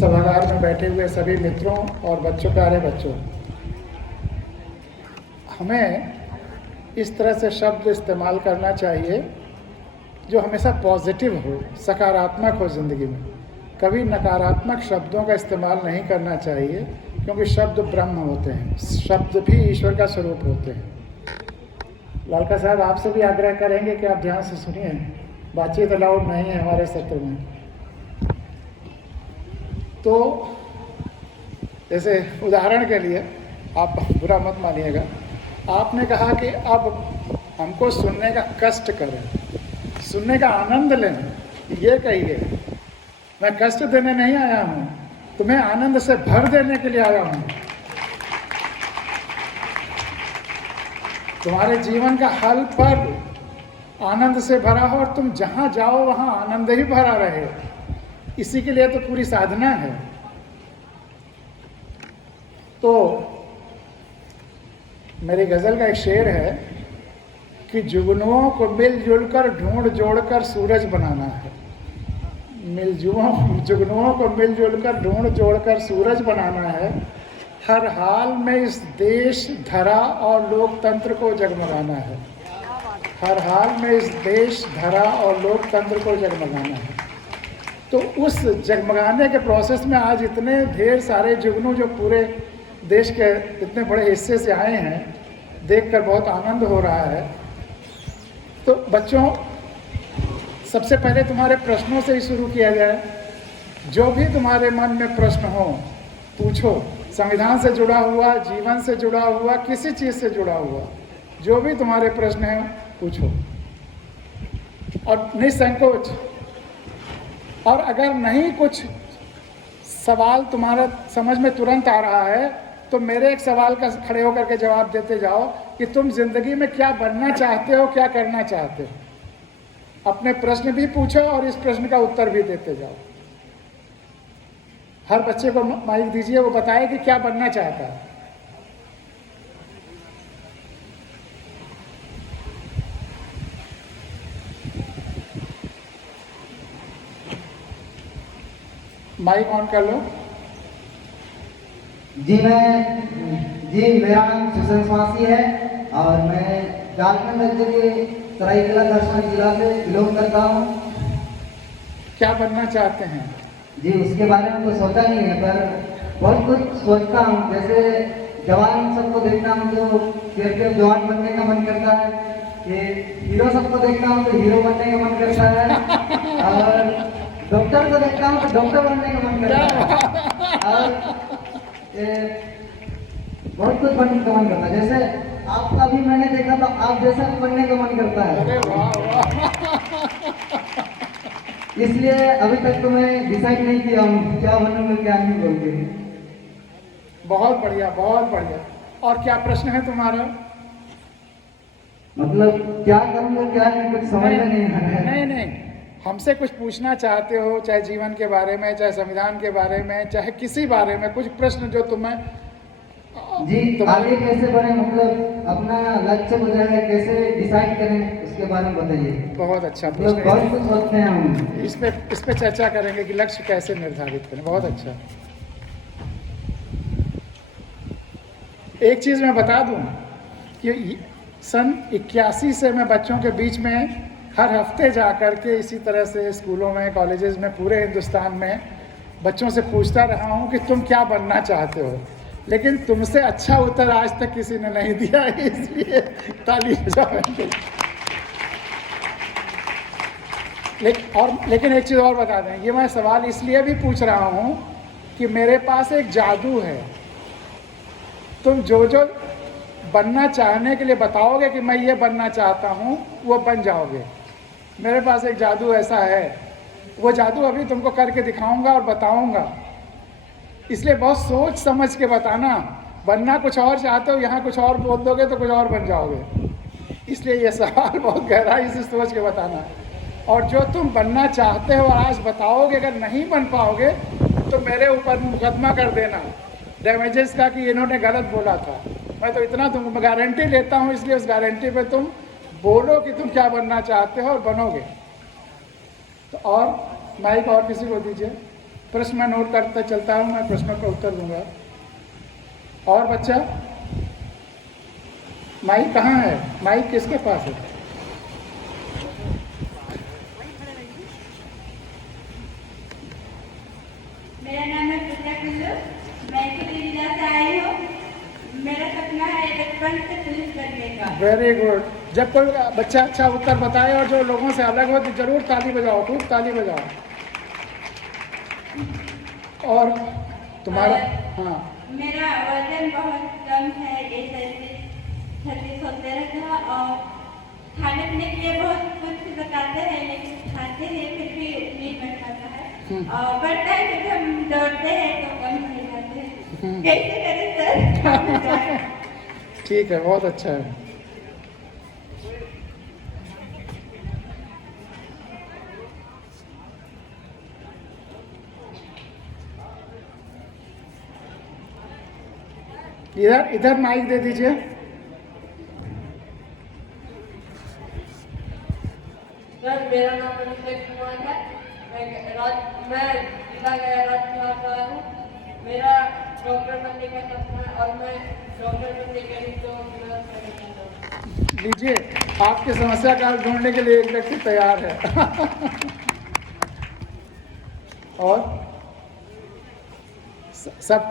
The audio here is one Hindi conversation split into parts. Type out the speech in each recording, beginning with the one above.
सभागार में बैठे हुए सभी मित्रों और बच्चों, प्यारे बच्चों, हमें इस तरह से शब्द इस्तेमाल करना चाहिए जो हमेशा पॉजिटिव हो, सकारात्मक हो ज़िंदगी में। कभी नकारात्मक शब्दों का इस्तेमाल नहीं करना चाहिए, क्योंकि शब्द ब्रह्म होते हैं, शब्द भी ईश्वर का स्वरूप होते हैं। लालका साहब, आपसे भी आग्रह करेंगे कि आप ध्यान से सुनिए, बातचीत अलाउड नहीं है हमारे सत्र में। तो जैसे उदाहरण के लिए, आप बुरा मत मानिएगा, आपने कहा कि अब हमको सुनने का कष्ट करें, सुनने का आनंद लें। ये कहिए, मैं कष्ट देने नहीं आया हूँ, तुम्हें आनंद से भर देने के लिए आया हूँ। तुम्हारे जीवन का हल पर आनंद से भरा हो और तुम जहाँ जाओ वहाँ आनंद ही भरा रहे। इसी के लिए तो पूरी साधना है। तो मेरी गज़ल का एक शेर है कि जुगनुओं को मिलजुल कर ढूंढ जोड़कर सूरज बनाना है। जुगनुओं को मिलजुल कर ढूंढ जोड़कर सूरज बनाना है। हर हाल में इस देश, धरा और लोकतंत्र को जगमगाना है। हर हाल में इस देश, धरा और लोकतंत्र को जगमगाना है। तो उस जगमगाने के प्रोसेस में आज इतने ढेर सारे जुगनू जो पूरे देश के इतने बड़े हिस्से से आए हैं, देखकर बहुत आनंद हो रहा है। तो बच्चों, सबसे पहले तुम्हारे प्रश्नों से ही शुरू किया जाए। जो भी तुम्हारे मन में प्रश्न हो पूछो, संविधान से जुड़ा हुआ, जीवन से जुड़ा हुआ, किसी चीज़ से जुड़ा हुआ, जो भी तुम्हारे प्रश्न हैं पूछो और निसंकोच। और अगर नहीं कुछ सवाल तुम्हारा समझ में तुरंत आ रहा है तो मेरे एक सवाल का खड़े होकर के जवाब देते जाओ कि तुम जिंदगी में क्या बनना चाहते हो, क्या करना चाहते हो। अपने प्रश्न भी पूछो और इस प्रश्न का उत्तर भी देते जाओ। हर बच्चे को माइक दीजिए, वो बताए कि क्या बनना चाहता है। माइक ऑन कर लो। जी मेरा नाम सुशन स्वासी है और मैं झारखंड राज्य के सरायकेला खरसावां जिला से बिलोंग करता हूँ। क्या बनना चाहते हैं? जी, उसके बारे में तो सोचा नहीं है, पर बहुत कुछ सोचता हूँ। जैसे जवान सबको देखता हूँ तो फिर जवान बनने का मन करता है, कि हीरो सबको देखता हूँ तो हीरो बनने का मन करता है, और डॉक्टर को देखता हूँ तो डॉक्टर बनने का मन करता है, और बहुत कुछ बनने का मन करता है। जैसे आपका भी मैंने देखा तो आप जैसा बनने का मन करता है। अरे वाह वाह। इसलिए अभी तक तो मैं डिसाइड नहीं किया हूँ क्या बनूंगा क्या नहीं बोल के। बहुत बढ़िया, बहुत बढ़िया। और क्या प्रश्न है तुम्हारा? मतलब क्या करूँगा क्या नहीं, कुछ समझ में नहीं आ रहा है। नहीं, हमसे कुछ पूछना चाहते हो, चाहे जीवन के बारे में, चाहे संविधान के बारे में, चाहे किसी बारे में, कुछ प्रश्न जो तुम्हें जी आगे कैसे बढ़े, मतलब अपना लक्ष्य बताए, कैसे डिसाइड करें, उसके बारे में बताइए। बहुत अच्छा मतलब प्रश्न बहुत है। कुछ सोचते हैं हम। इस पे चर्चा करेंगे कि लक्ष्य कैसे निर्धारित करें। बहुत अच्छा। एक चीज़ मैं बता दूं कि सन 81 से मैं बच्चों के बीच में हर हफ्ते जा कर के इसी तरह से स्कूलों में, कॉलेजेस में, पूरे हिंदुस्तान में बच्चों से पूछता रहा हूं कि तुम क्या बनना चाहते हो, लेकिन तुमसे अच्छा उत्तर आज तक किसी ने नहीं दिया, इसलिए ताली बजाओ। लेकिन एक चीज़ और बता दें, ये मैं सवाल इसलिए भी पूछ रहा हूँ कि मेरे पास एक जादू है। तुम जो जो बनना चाहने के लिए बताओगे कि मैं ये बनना चाहता हूँ, वो बन जाओगे। मेरे पास एक जादू ऐसा है, वो जादू अभी तुमको करके दिखाऊंगा और बताऊंगा। इसलिए बहुत सोच समझ के बताना। बनना कुछ और चाहते हो, यहाँ कुछ और बोल दोगे तो कुछ और बन जाओगे। इसलिए ये सवाल बहुत गहराई से सोच के बताना है। और जो तुम बनना चाहते हो और आज बताओगे, अगर नहीं बन पाओगे तो मेरे ऊपर मुकदमा कर देना डैमेजेस का कि इन्होंने गलत बोला था। मैं तो इतना तुम गारंटी लेता हूँ, इसलिए उस गारंटी पे तुम बोलो कि तुम क्या बनना चाहते हो और बनोगे। तो और माइक और किसी को दीजिए। प्रश्न मैं नोट करता चलता हूँ, मैं प्रश्नों का उत्तर दूंगा। और बच्चा, माइक कहाँ है? माइक किसके पास है? मेरा नाम है पूजा कुल्लू, मैं किसी जिला से आई हूँ। मेरा सपना है बचपन से पुलिस बनने का। Very good. जब कोई बच्चा अच्छा उत्तर बताए और जो लोगों से अलग हो तो जरूर ताली बजाओ, खूब ताली बजाओ। और तुम्हारा? हाँ। मेरा वजन बहुत कम है, ये 36 होते रहता है। और खाने पीने के लिए बहुत कुछ बताते हैं, लेकिन खाते हैं फिर भी नहीं बढ़ पाता है। और बढ़ता है जब हम दौड़ते हैं तो कम हो जाते हैं। कैसे करें सर? ठीक है, बहुत अच्छा है। इधर इधर माइक दे दीजिए। सर, मेरा नाम अभिषेक कुमार है। मैं जिला गया राजकुमार से आया हूँ। मेरा डॉक्टर बनने का सपना है और मैं डॉक्टर बनने के लिए तो मेहनत करना चाहता हूँ। लीजिए, आपकी समस्या का हल ढूंढने के लिए एक व्यक्ति तैयार है। और सब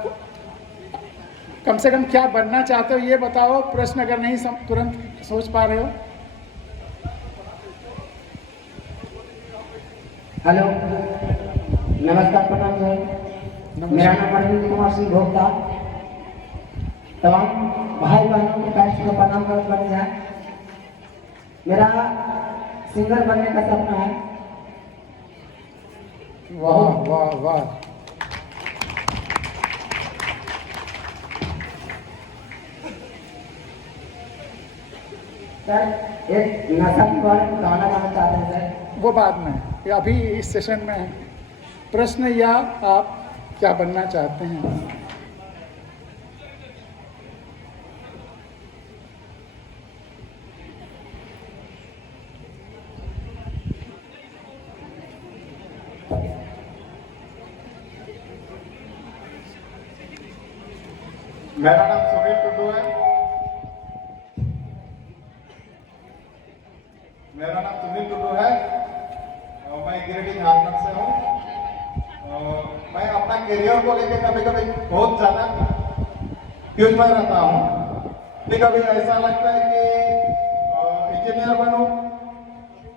कम से कम क्या बनना चाहते हो ये बताओ। प्रश्न अगर नहीं तुरंत सोच पा रहे हो। हेलो, नमस्कार, प्रणाम सर। मेरा नाम अरविंद कुमार सिंह भोक्ता। तमाम भाई बहनों के कास्ट को प्रणाम कर जाए। मेरा सिंगर बनने का सपना है। वाह वाह वाह। सर, एक नशा के बारे में गाना गाना चाहते हैं सर। वो बाद में, या अभी इस सेशन में है। प्रश्न या आप क्या बनना चाहते हैं? मेरा नाम सुनील टुडू है। मेरा नाम सुनील टुडू है और मैं गिरिडीह झारखंड से हूँ। मैं अपना करियर को लेकर कभी कभी बहुत ज़्यादा कंफ्यूज में रहता हूँ। कभी कभी ऐसा लगता है कि इंजीनियर बनूं,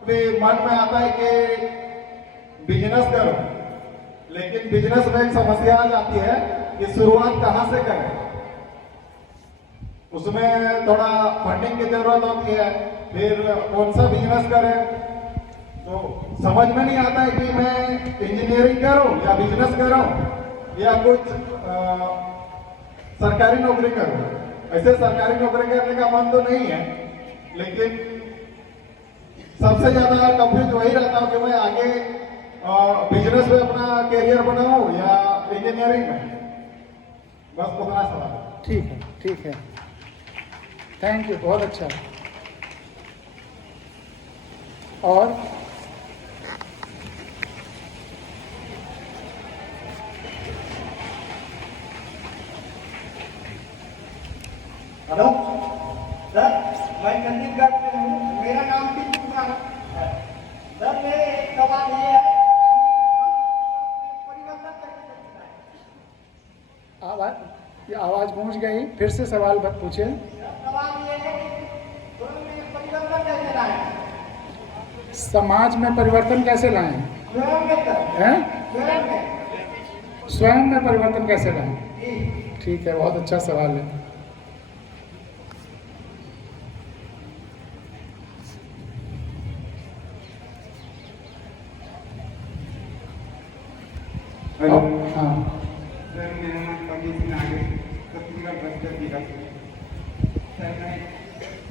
कभी मन में आता है कि बिजनेस करूं, लेकिन बिजनेस में एक समस्या आ जाती है कि शुरुआत कहाँ से करें। उसमें थोड़ा फंडिंग की जरूरत होती है, फिर कौन सा बिजनेस करें तो समझ में नहीं आता है कि मैं इंजीनियरिंग करूं या बिजनेस करूं या कुछ सरकारी नौकरी करूं। ऐसे सरकारी नौकरी करने का मन तो नहीं है, लेकिन सबसे ज्यादा कंफ्यूज वही रहता हूं कि मैं आगे बिजनेस में अपना करियर बनाऊं या इंजीनियरिंग में। बस उतना सवाल है। ठीक है, ठीक है, थैंक यू, बहुत अच्छा। और हेलो सर, मैं चंडीगढ़ से हूँ। मेरा नाम भी कुमार है। सर, मेरे एक सवाल ये है कि परिवर्तन कैसे करना है? ये आवाज पहुंच गई, फिर से सवाल पूछे। सवाल ये है कि परिवर्तन कैसे लाएं? समाज में परिवर्तन कैसे लाएं? स्वयं में सर, हैं? स्वयं में। स्वयं में परिवर्तन कैसे लाएं? जी। ठीक है, बहुत अच्छा सवाल है। हेलो, हाँ, सर मेरा नाम पंडित सिंह आगे छत्तीसगढ़ बस्तर जिला से। सर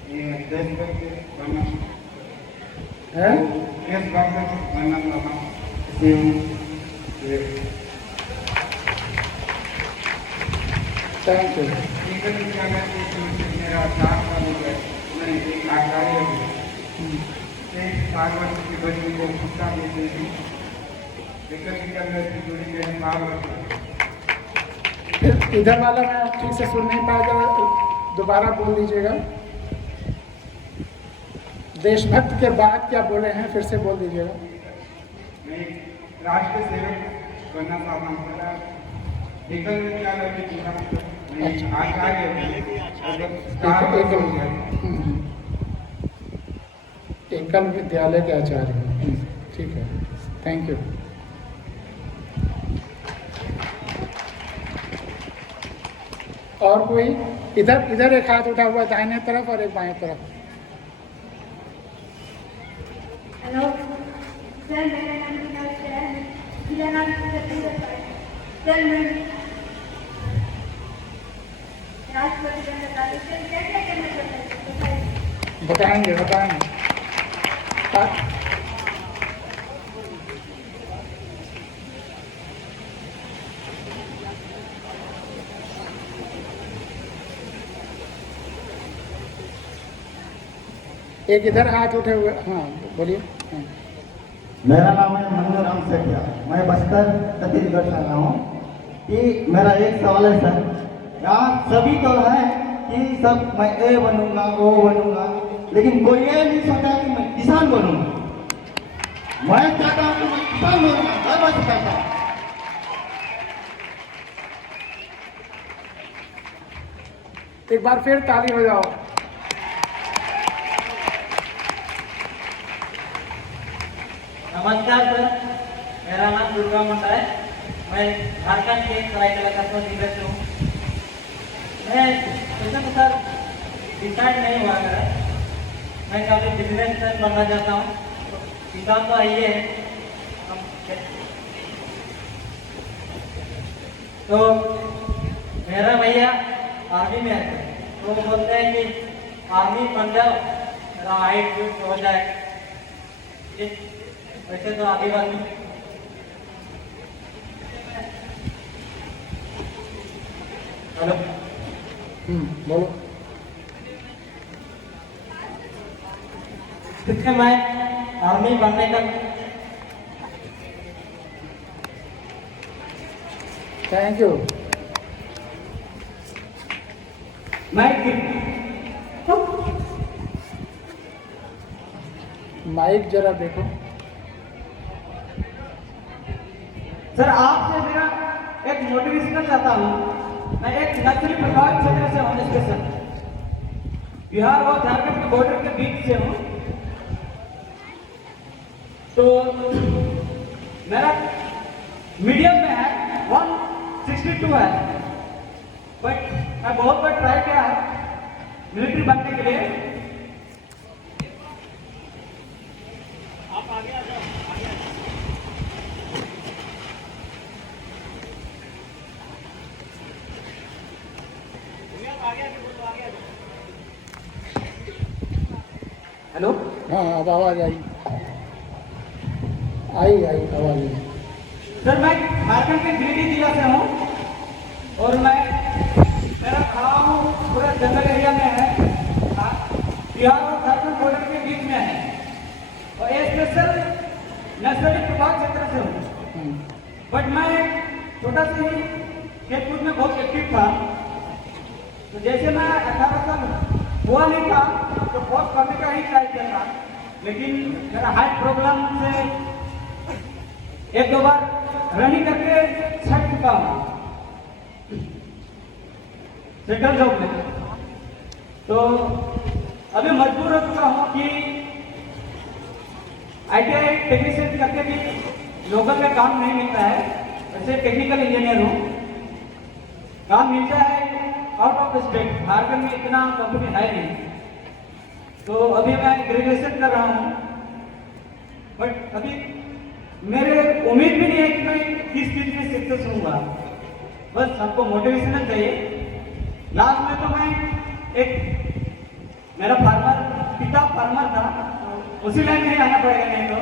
मैं देशभक्त बनना है? देशभक्त बनना चाहता हूँ। Thank you. मेरा 4 साल हो गए, मैं एक आचार्य हूँ। एक 4 वर्ष की बच्ची को शिक्षा देते हैं। फिर इधर वाला मैं ठीक से सुन नहीं पाया, दोबारा बोल दीजिएगा। देशभक्त के बाद क्या बोले हैं, फिर से बोल दीजिएगा। मैं राष्ट्र सेवक बनना चाहता हूँ। मेरा एकल विद्यालय में जीना, मैं आचार्य एकल विद्यालय के आचार्य हैं। ठीक है, थैंक यू। और कोई? इधर एक हाथ उठा हुआ दाहिने तरफ और एक बाएं तरफ। हेलो सर, मेरा नाम विनोद है। मेरा नाम सर, मैं राष्ट्रपति बनना चाहती हूँ। सर क्या क्या करना पड़ता है बताएंगे। एक इधर हाथ उठे हुए, हाँ बोलिए। हाँ। मेरा नाम है मन्नू राम सेठिया, मैं बस्तर छत्तीसगढ़ से आया हूँ। कि मेरा एक सवाल है सर, यहाँ सभी तो है कि सब मैं ए बनूंगा ओ बनूंगा, लेकिन कोई ये नहीं सोचा कि मैं किसान बनूंगा। मैं चाहता हूँ कि मैं किसान बनूंगा, हर बात चाहता हूँ। एक बार फिर ताली बजाओ। नमस्कार सर, मेरा नाम दुर्गा मुंडा है। मैं झारखंड के सरायकेला कस्बा जिले से हूँ। मैं वैसे तो सर डिसाइड नहीं हुआ मेरा, मैं कभी बिजनेसमैन बनना चाहता हूँ। किसान तो आइए तो मेरा भैया आर्मी में है, तो वो बोलते हैं कि आर्मी बन जाओ, मेरा हाइट हो जाए। वैसे तो आदिवासी हेलो बोलो। इसलिए मैं आर्मी बनने का थैंक यू। माइक जरा देखो। सर आपसे मेरा एक मोटिवेशनल चाहता हूँ। मैं एक नक्सली प्रभावित क्षेत्र से हूँ, स्पेशल बिहार और झारखंड के बॉर्डर के बीच से हूँ। तो मेरा मीडियम में है 162 है, बट मैं बहुत बार ट्राई किया है मिलिट्री बनने के लिए। आप आगे आ जाओ, आगे आ जाओ। हेलो, हाँ अब आवाज आई आवाज आई। सर मैं झारखंड के गिरिडीह जिला से हूँ और मेरा गाँव पूरा जंगल एरिया में है, बिहार और झारखंड बॉर्डर के बीच में है और ये स्पेशल नक्सली प्रभावित क्षेत्र से हूँ। बट मैं छोटा से ही खेल कूद में बहुत एक्टिव था। तो जैसे मैं 18 साल हुआ नहीं था तो बहुत करने का ही ट्राई किया था, लेकिन मेरा हार्ट प्रॉब्लम से एक दो बार रनिंग करके छट चुका हूँ सेंट्रल जॉब में। तो अभी मजबूर हो चुका हूँ कि ITI टेक्नीशियन करके भी लोकल में काम नहीं मिलता है। वैसे टेक्निकल इंजीनियर हूँ, काम मिलता है आउट ऑफ स्टेट, झारखंड में इतना कंपनी है नहीं। तो अभी मैं ग्रेजुएशन कर रहा हूँ, बट अभी मेरे उम्मीद भी नहीं है कि मैं किस चीज में सक्सेस होऊंगा। बस सबको मोटिवेशन चाहिए। लास्ट में तो मैं मेरा पिता फार्मर था, तो उसी लाइन में ही आना पड़ेगा नहीं तो।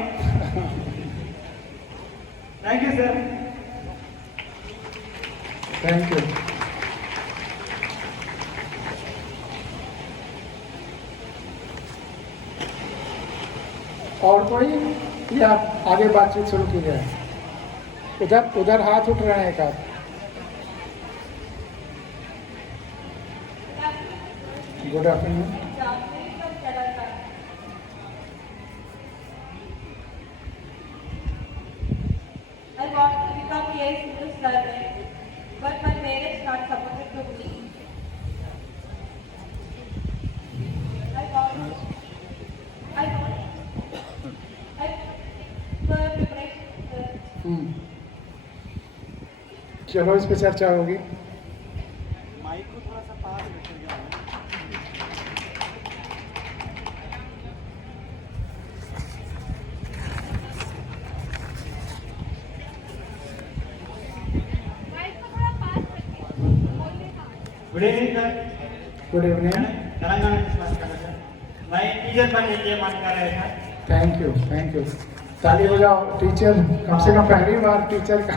Thank you sir. Thank you. और कोई, या आगे बातचीत शुरू की जाए? उधर उधर हाथ उठ रहे हैं एक हाथ। Good afternoon. I want to become a civil servant, but my parents not supported to me. चलो इस पे चर्चा होगी। माइक को थोड़ा सा पास रखिएगा। Good evening sir. Good evening. Telangana से बात कर रहे हैं सर। मैं टीचर बनने के लिए मन कर रहे हैं। Thank you, thank you. ताली बजाओ। टीचर, कम से कम पहली बार टीचर का।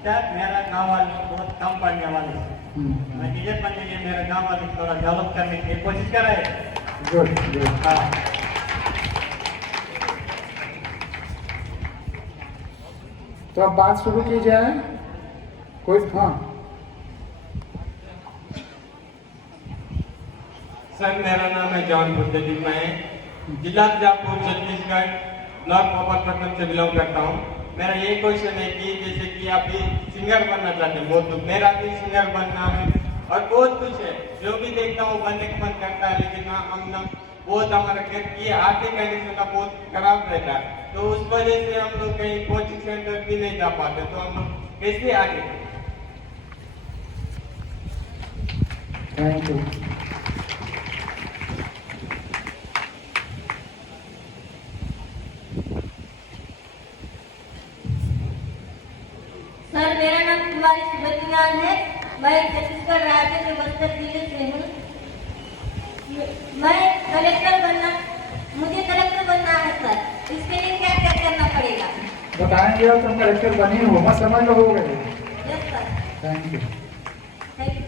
सर मेरा गाँव वाले बहुत कम पढ़ने वाले हैं। मैं टीचर बनने के लिए मेरे गाँव वाले थोड़ा डेवलप करने की कोशिश कर रहे हैं। Good good. हाँ तो अब बात शुरू की जाए। कोई हाँ सर मेरा नाम है जॉन बुद्धदीप। मैं जिला बीजापुर छत्तीसगढ़ ब्लॉक गोपालपट्टनम से बिलोंग करता हूँ। मेरा यही क्वेश्चन है कि जैसे कि आप भी सिंगर बनना चाहते हैं, बहुत मेरा भी सिंगर बनना है और बहुत कुछ है। जो भी देखता हूँ बनने का मन करता है, लेकिन हम ना बहुत हमारे घर की आर्थिक कंडीशन का बहुत खराब रहता है, तो उस वजह से हम लोग कहीं कोचिंग सेंटर भी नहीं जा पाते। तो हम लोग कैसे आगे? Thank you. सर मेरा नाम कुमारी सुबर्णियान है। मैं छत्तीसगढ़ राज्य के बस्तर जिले से हूँ। मुझे कलेक्टर बनना है सर। इसके लिए क्या क्या करना पड़ेगा? बताएंगे और तुम कलेक्टर बनी हो, मत समझ लो हो गए। Yes sir. Thank you. Thank you.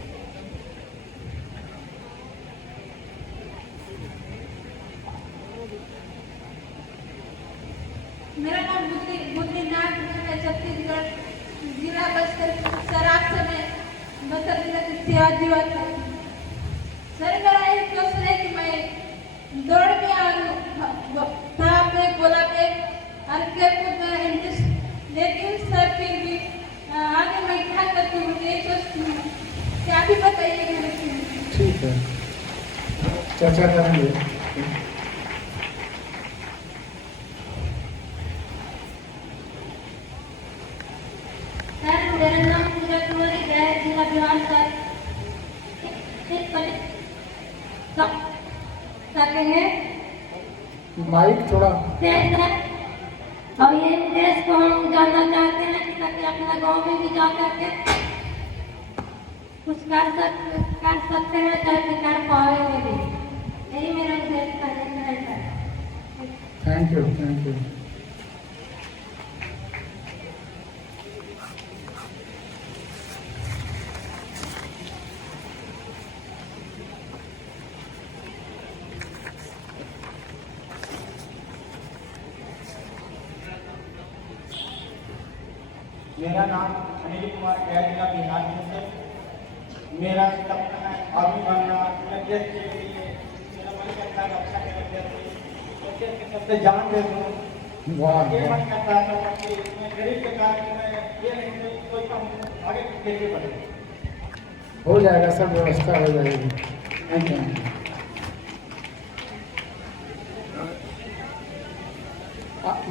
मेरा नाम बुद्धिनाथ है। छत्तीसगढ़ जिला बस्तर शराब से मैं बस्तर जिला की सेवा जीवन करती हूँ। सर मेरा एक क्वेश्चन है कि मैं दौड़ में और था पे गोला पे और खेल में इंटरेस्ट लेती हूँ सर। फिर भी आगे मैं क्या करती हूँ मुझे एक क्वेश्चन क्या भी बताइए मेरे को। ठीक है, चर्चा करेंगे। सर मेरा नाम पूजा कुमारी है, जिला बिहार सर। कहते हैं माइक थोड़ा। और ये देश को हम जानना चाहते हैं कि ताकि अपना गांव में भी जा करके कुछ कर सकते हैं, चाहे कर पाएंगे भी। यही मेरा उद्देश्य है sir. Thank you, thank you. मेरा नाम अनिल कुमार है, जिला बिहार से। मेरा सपना है आर्मी बनना। मैं देश के लिए मेरा मन करता है अच्छा करें, देश के सबसे जान दे दूँ। वाह ये वाह। मन करता है कि मैं गरीब के कारण मैं ये नहीं सोचता हूँ आगे कैसे बढ़े। हो जाएगा, सब व्यवस्था हो जाएगी। Thank you.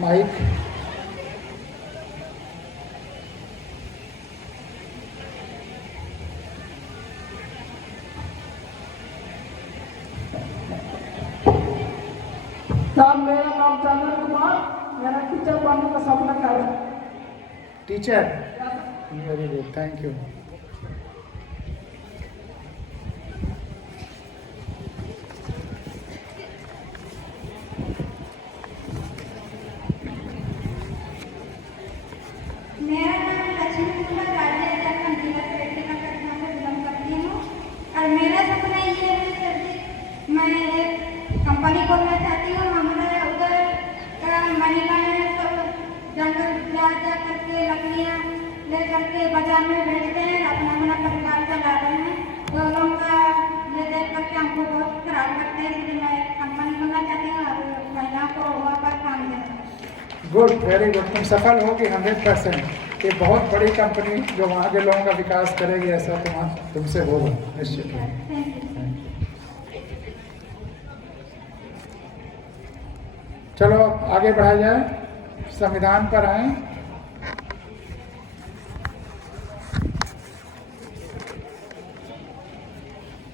माइक। साहब मेरा नाम चंद्र कुमार। मेरा टीचर बनने का सपना है। Teacher, very good, thank you. मेरा नाम लक्ष्मी कुमार राज्य झारखंड जिला से पटना से बिलोंग करती हूँ और मेरा सपना ये है सर कि मैं एक कंपनी खोलना चाहती हूँ। हमारा उधर का महिलाएं सब जंगल जा करके लेकर के बाजार में बेचते हैं, अपना अपना परिवार चला रहे हैं। तो लोग ये देख करके हमको बहुत खराब लगते हैं कि मैं कंपनी खोलना चाहती हूँ और महिलाओं को वहाँ पर काम देना। गुड, वेरी गुड, तुम सफल होगी 100%। ये बहुत बड़ी कंपनी जो वहाँ के लोगों का विकास करेगी, ऐसा तुमसे होगा निश्चित ही। Thank you. चलो आगे बढ़ा जाए, संविधान पर आए।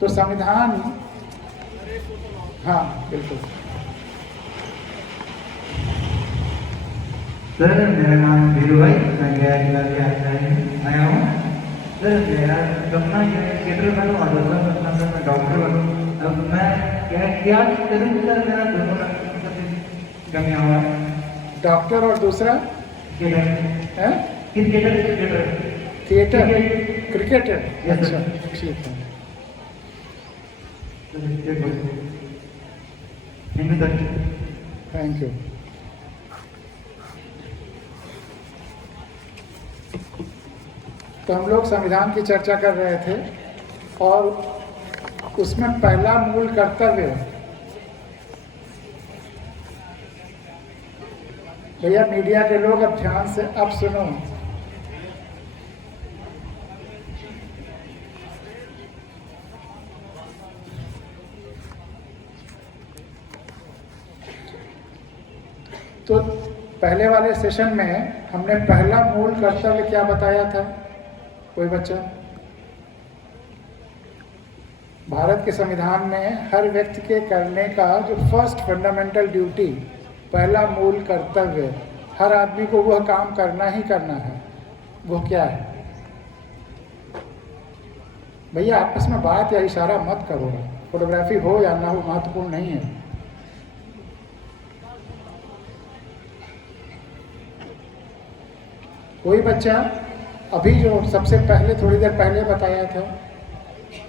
तो संविधान, हाँ बिल्कुल। सर मेरा नाम वीरू भाई, मैं गया जिला के आया हूँ। सर मेरा सपना ये है थिएटर बनूँ और दूसरा सपना सर मैं डॉक्टर बनूँ। अब मैं क्या करूँ सर, मेरा दोनों कमियाँ हुआ है। डॉक्टर और दूसरा क्रिकेटर, है क्रिकेटर, थिएटर, क्रिकेटर। Yes, अच्छा sir. ठीक है। Thank you. तो हम लोग संविधान की चर्चा कर रहे थे और उसमें पहला मूल कर्तव्य, भैया मीडिया के लोग अब ध्यान से अब सुनो। तो पहले वाले सेशन में हमने पहला मूल कर्तव्य क्या बताया था? कोई बच्चा? भारत के संविधान में हर व्यक्ति के करने का जो फर्स्ट फंडामेंटल ड्यूटी, पहला मूल कर्तव्य, हर आदमी को वह काम करना ही करना है, वो क्या है? भैया आपस में बात या इशारा मत करो, फोटोग्राफी हो या ना हो महत्वपूर्ण नहीं है। कोई बच्चा अभी जो सबसे पहले थोड़ी देर पहले बताया था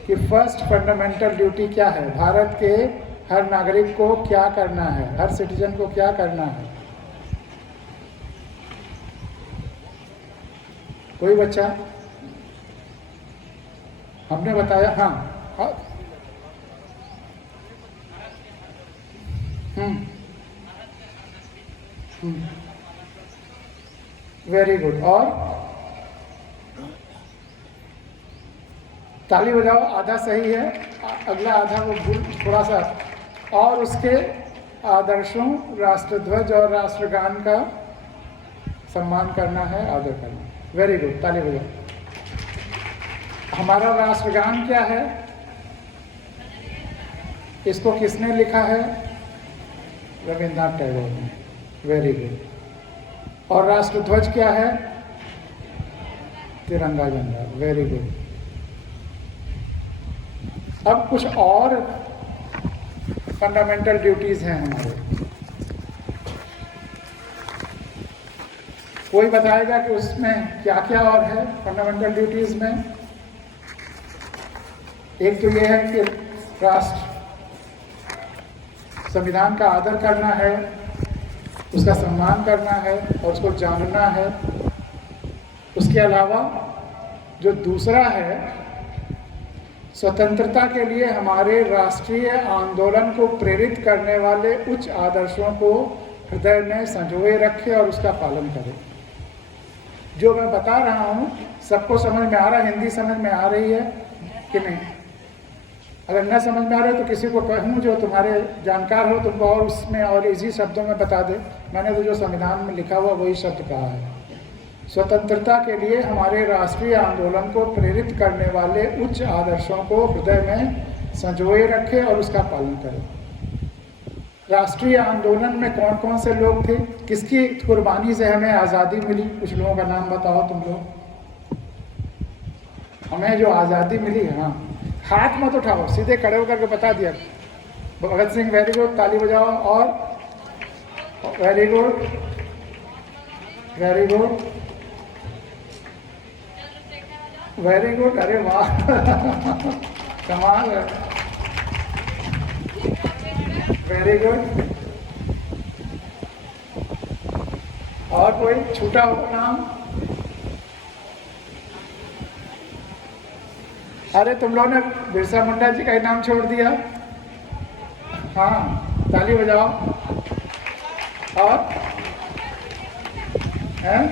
कि फर्स्ट फंडामेंटल ड्यूटी क्या है, भारत के हर नागरिक को क्या करना है, हर सिटीजन को क्या करना है? कोई बच्चा? हमने बताया, हाँ हाँ, वेरी गुड। और ताली बजाओ, आधा सही है, अगला आधा वो भूल थोड़ा सा। और उसके आदर्शों, राष्ट्रध्वज और राष्ट्रगान का सम्मान करना है, आदर करना। वेरी गुड, ताली बजाओ। हमारा राष्ट्रगान क्या है? इसको किसने लिखा है? रविन्द्रनाथ टैगोर ने। Very good. और राष्ट्रध्वज क्या है? तिरंगा झंडा। Very good. अब कुछ और फंडामेंटल ड्यूटीज हैं हमारे। कोई बताएगा कि उसमें क्या क्या और है फंडामेंटल ड्यूटीज में? एक तो यह है कि राष्ट्र संविधान का आदर करना है, उसका सम्मान करना है और उसको जानना है। उसके अलावा जो दूसरा है, स्वतंत्रता के लिए हमारे राष्ट्रीय आंदोलन को प्रेरित करने वाले उच्च आदर्शों को हृदय में संजोए रखे और उसका पालन करे। जो मैं बता रहा हूँ सबको समझ में आ रहा है? हिंदी समझ में आ रही है कि नहीं? अगर न समझ में आ रहा है तो किसी को कहूँ जो तुम्हारे जानकार हो, तुमको और उसमें और इजी शब्दों में बता दे। मैंने तो जो संविधान में लिखा हुआ वही शब्द कहा है। स्वतंत्रता के लिए हमारे राष्ट्रीय आंदोलन को प्रेरित करने वाले उच्च आदर्शों को हृदय में संजोए रखे और उसका पालन करें। राष्ट्रीय आंदोलन में कौन कौन से लोग थे? किसकी कुर्बानी से हमें आज़ादी मिली? कुछ लोगों का नाम बताओ तुम लोग। हमें जो आज़ादी मिली है, हाँ, हाथ मत उठाओ, सीधे खड़े होकर के बता दिया। भगत सिंह, वेरी गुड, ताली बजाओ। और very good, very good, very good. अरे वाह कमाल है, वेरी गुड। और कोई छूटा हो नाम? अरे तुम लोगों ने बिरसा मुंडा जी का इनाम छोड़ दिया। हाँ, ताली बजाओ। और हैं?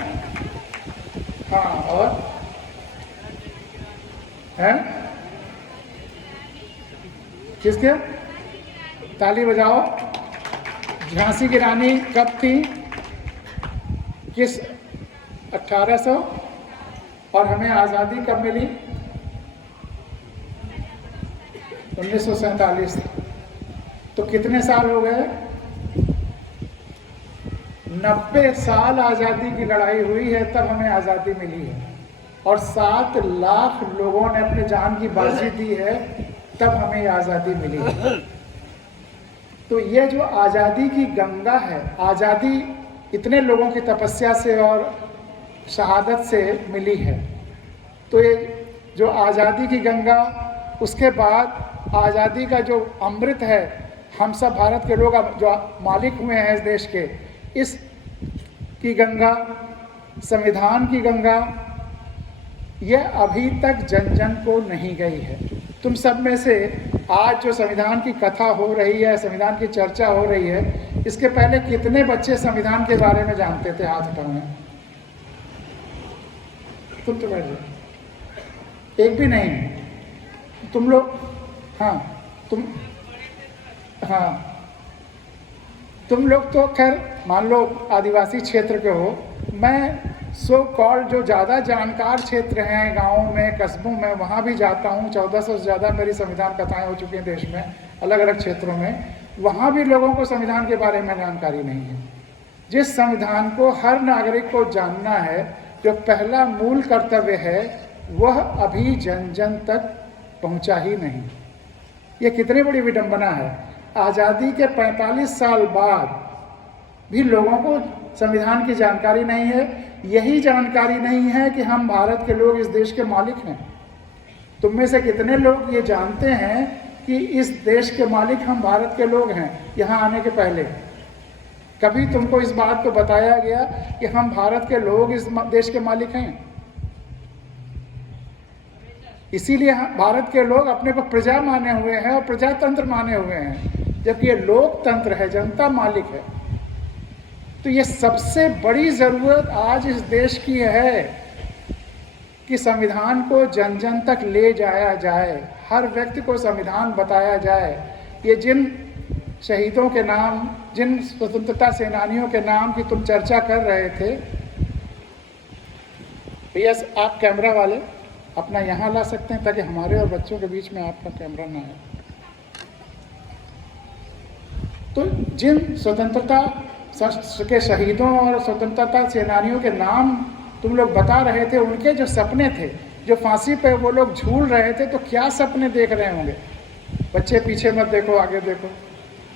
हाँ, और हैं? किसके? ताली बजाओ। झांसी की रानी कब थी? किस 1800? और हमें आज़ादी कब मिली? 1947। तो कितने साल हो गए? 90 साल आज़ादी की लड़ाई हुई है, तब हमें आज़ादी मिली है। और 7 लाख लोगों ने अपने जान की बाजी दी है, तब हमें आज़ादी मिली है। तो ये जो आज़ादी की गंगा है, आज़ादी इतने लोगों की तपस्या से और शहादत से मिली है। तो ये जो आज़ादी की गंगा, उसके बाद आज़ादी का जो अमृत है, हम सब भारत के लोग अब जो मालिक हुए हैं इस देश के, इस की गंगा, संविधान की गंगा, यह अभी तक जन जन को नहीं गई है। तुम सब में से आज जो संविधान की कथा हो रही है, संविधान की चर्चा हो रही है, इसके पहले कितने बच्चे संविधान के बारे में जानते थे? हाथ उठाओ। तुम तो बैठ जाओ। एक भी नहीं। तुम लोग, हाँ तुम लोग तो खैर मान लो आदिवासी क्षेत्र के हो। मैं सो कॉल्ड जो ज़्यादा जानकार क्षेत्र हैं, गाँवों में, कस्बों में, वहाँ भी जाता हूँ। 1400 से ज़्यादा मेरी संविधान कथाएं हो चुकी हैं देश में, अलग अलग क्षेत्रों में। वहाँ भी लोगों को संविधान के बारे में जानकारी नहीं है। जिस संविधान को हर नागरिक को जानना है, जो पहला मूल कर्तव्य है, वह अभी जन जन तक पहुँचा ही नहीं। ये कितनी बड़ी विडंबना है। आज़ादी के 45 साल बाद भी लोगों को संविधान की जानकारी नहीं है। यही जानकारी नहीं है कि हम भारत के लोग इस देश के मालिक हैं। तुम में से कितने लोग ये जानते हैं कि इस देश के मालिक हम भारत के लोग हैं? यहाँ आने के पहले कभी तुमको इस बात को बताया गया कि हम भारत के लोग इस देश के मालिक हैं? इसीलिए भारत के लोग अपने को प्रजा माने हुए हैं और प्रजातंत्र माने हुए हैं, जबकि ये लोकतंत्र है, जनता मालिक है। तो ये सबसे बड़ी ज़रूरत आज इस देश की है कि संविधान को जन जन तक ले जाया जाए, हर व्यक्ति को संविधान बताया जाए। ये जिन शहीदों के नाम, जिन स्वतंत्रता सेनानियों के नाम की तुम चर्चा कर रहे थे, भैया आप कैमरा वाले अपना यहाँ ला सकते हैं ताकि हमारे और बच्चों के बीच में आपका कैमरा ना आए। तो जिन स्वतंत्रता के शहीदों और स्वतंत्रता सेनानियों के नाम तुम लोग बता रहे थे, उनके जो सपने थे, जो फांसी पे वो लोग झूल रहे थे, तो क्या सपने देख रहे होंगे? बच्चे पीछे मत देखो, आगे देखो।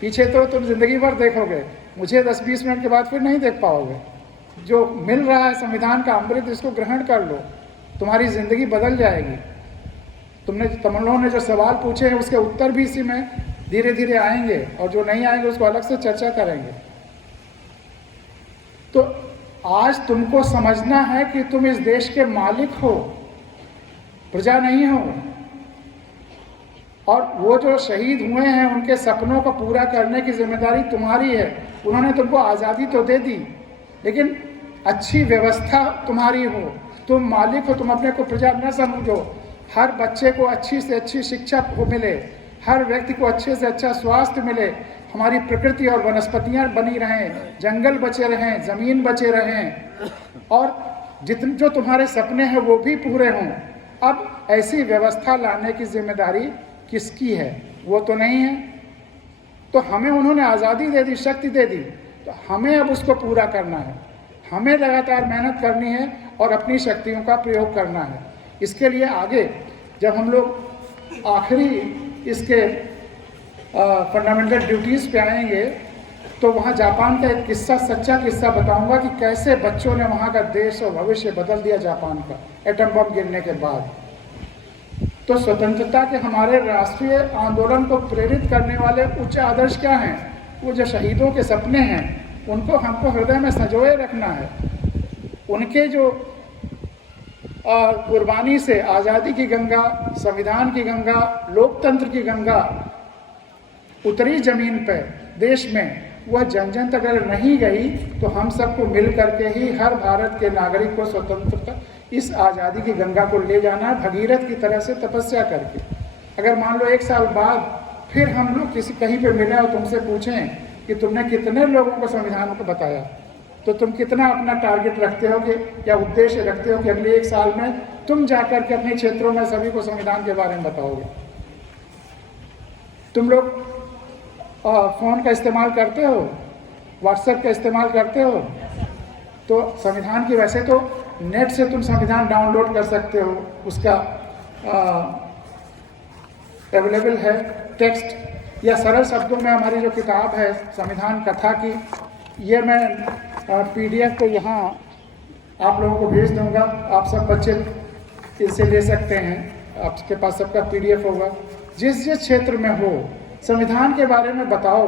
पीछे तो तुम जिंदगी भर देखोगे, मुझे 10-20 मिनट के बाद फिर नहीं देख पाओगे। जो मिल रहा है संविधान का अमृत, इसको ग्रहण कर लो, तुम्हारी ज़िंदगी बदल जाएगी। तुम लोगों ने जो सवाल पूछे हैं उसके उत्तर भी इसी में धीरे धीरे आएंगे, और जो नहीं आएंगे उसको अलग से चर्चा करेंगे। तो आज तुमको समझना है कि तुम इस देश के मालिक हो, प्रजा नहीं हो। और वो जो शहीद हुए हैं, उनके सपनों को पूरा करने की जिम्मेदारी तुम्हारी है। उन्होंने तुमको आज़ादी तो दे दी, लेकिन अच्छी व्यवस्था तुम्हारी हो। तुम मालिक हो, तुम अपने को प्रजा न समझो। हर बच्चे को अच्छी से अच्छी शिक्षा को मिले, हर व्यक्ति को अच्छे से अच्छा स्वास्थ्य मिले, हमारी प्रकृति और वनस्पतियाँ बनी रहें, जंगल बचे रहें, ज़मीन बचे रहें, और जितने जो तुम्हारे सपने हैं वो भी पूरे हों। अब ऐसी व्यवस्था लाने की जिम्मेदारी किसकी है? वो तो नहीं है। तो हमें उन्होंने आज़ादी दे दी, शक्ति दे दी, तो हमें अब उसको पूरा करना है। हमें लगातार मेहनत करनी है और अपनी शक्तियों का प्रयोग करना है। इसके लिए आगे जब हम लोग आखिरी इसके फंडामेंटल ड्यूटीज़ पे आएंगे, तो वहाँ जापान का एक किस्सा, सच्चा किस्सा बताऊंगा कि कैसे बच्चों ने वहाँ का देश और भविष्य बदल दिया जापान का, एटम बम गिरने के बाद। तो स्वतंत्रता के हमारे राष्ट्रीय आंदोलन को प्रेरित करने वाले उच्च आदर्श क्या हैं? वो जो शहीदों के सपने हैं, उनको हमको हृदय में संजोए रखना है। उनके जो और कुर्बानी से आज़ादी की गंगा, संविधान की गंगा, लोकतंत्र की गंगा उतरी जमीन पर देश में, वह जन जन तक अगर नहीं गई तो हम सबको मिल करके ही हर भारत के नागरिक को स्वतंत्रता, इस आज़ादी की गंगा को ले जाना है, भगीरथ की तरह से तपस्या करके। अगर मान लो 1 साल बाद फिर हम लोग किसी कहीं पे मिले और तुमसे पूछें कि तुमने कितने लोगों को संविधान को बताया, तो तुम कितना अपना टारगेट रखते हो कि या उद्देश्य रखते हो कि अगले 1 साल में तुम जाकर के अपने क्षेत्रों में सभी को संविधान के बारे में बताओगे? तुम लोग फ़ोन का इस्तेमाल करते हो, व्हाट्सएप का इस्तेमाल करते हो, तो संविधान की, वैसे तो नेट से तुम संविधान डाउनलोड कर सकते हो, उसका अवेलेबल है टेक्स्ट, या सरल शब्दों में हमारी जो किताब है संविधान कथा की, ये मैं PDF को यहाँ आप लोगों को भेज दूँगा। आप सब बच्चे इसे ले सकते हैं, आपके पास सबका PDF होगा। जिस जिस क्षेत्र में हो संविधान के बारे में बताओ।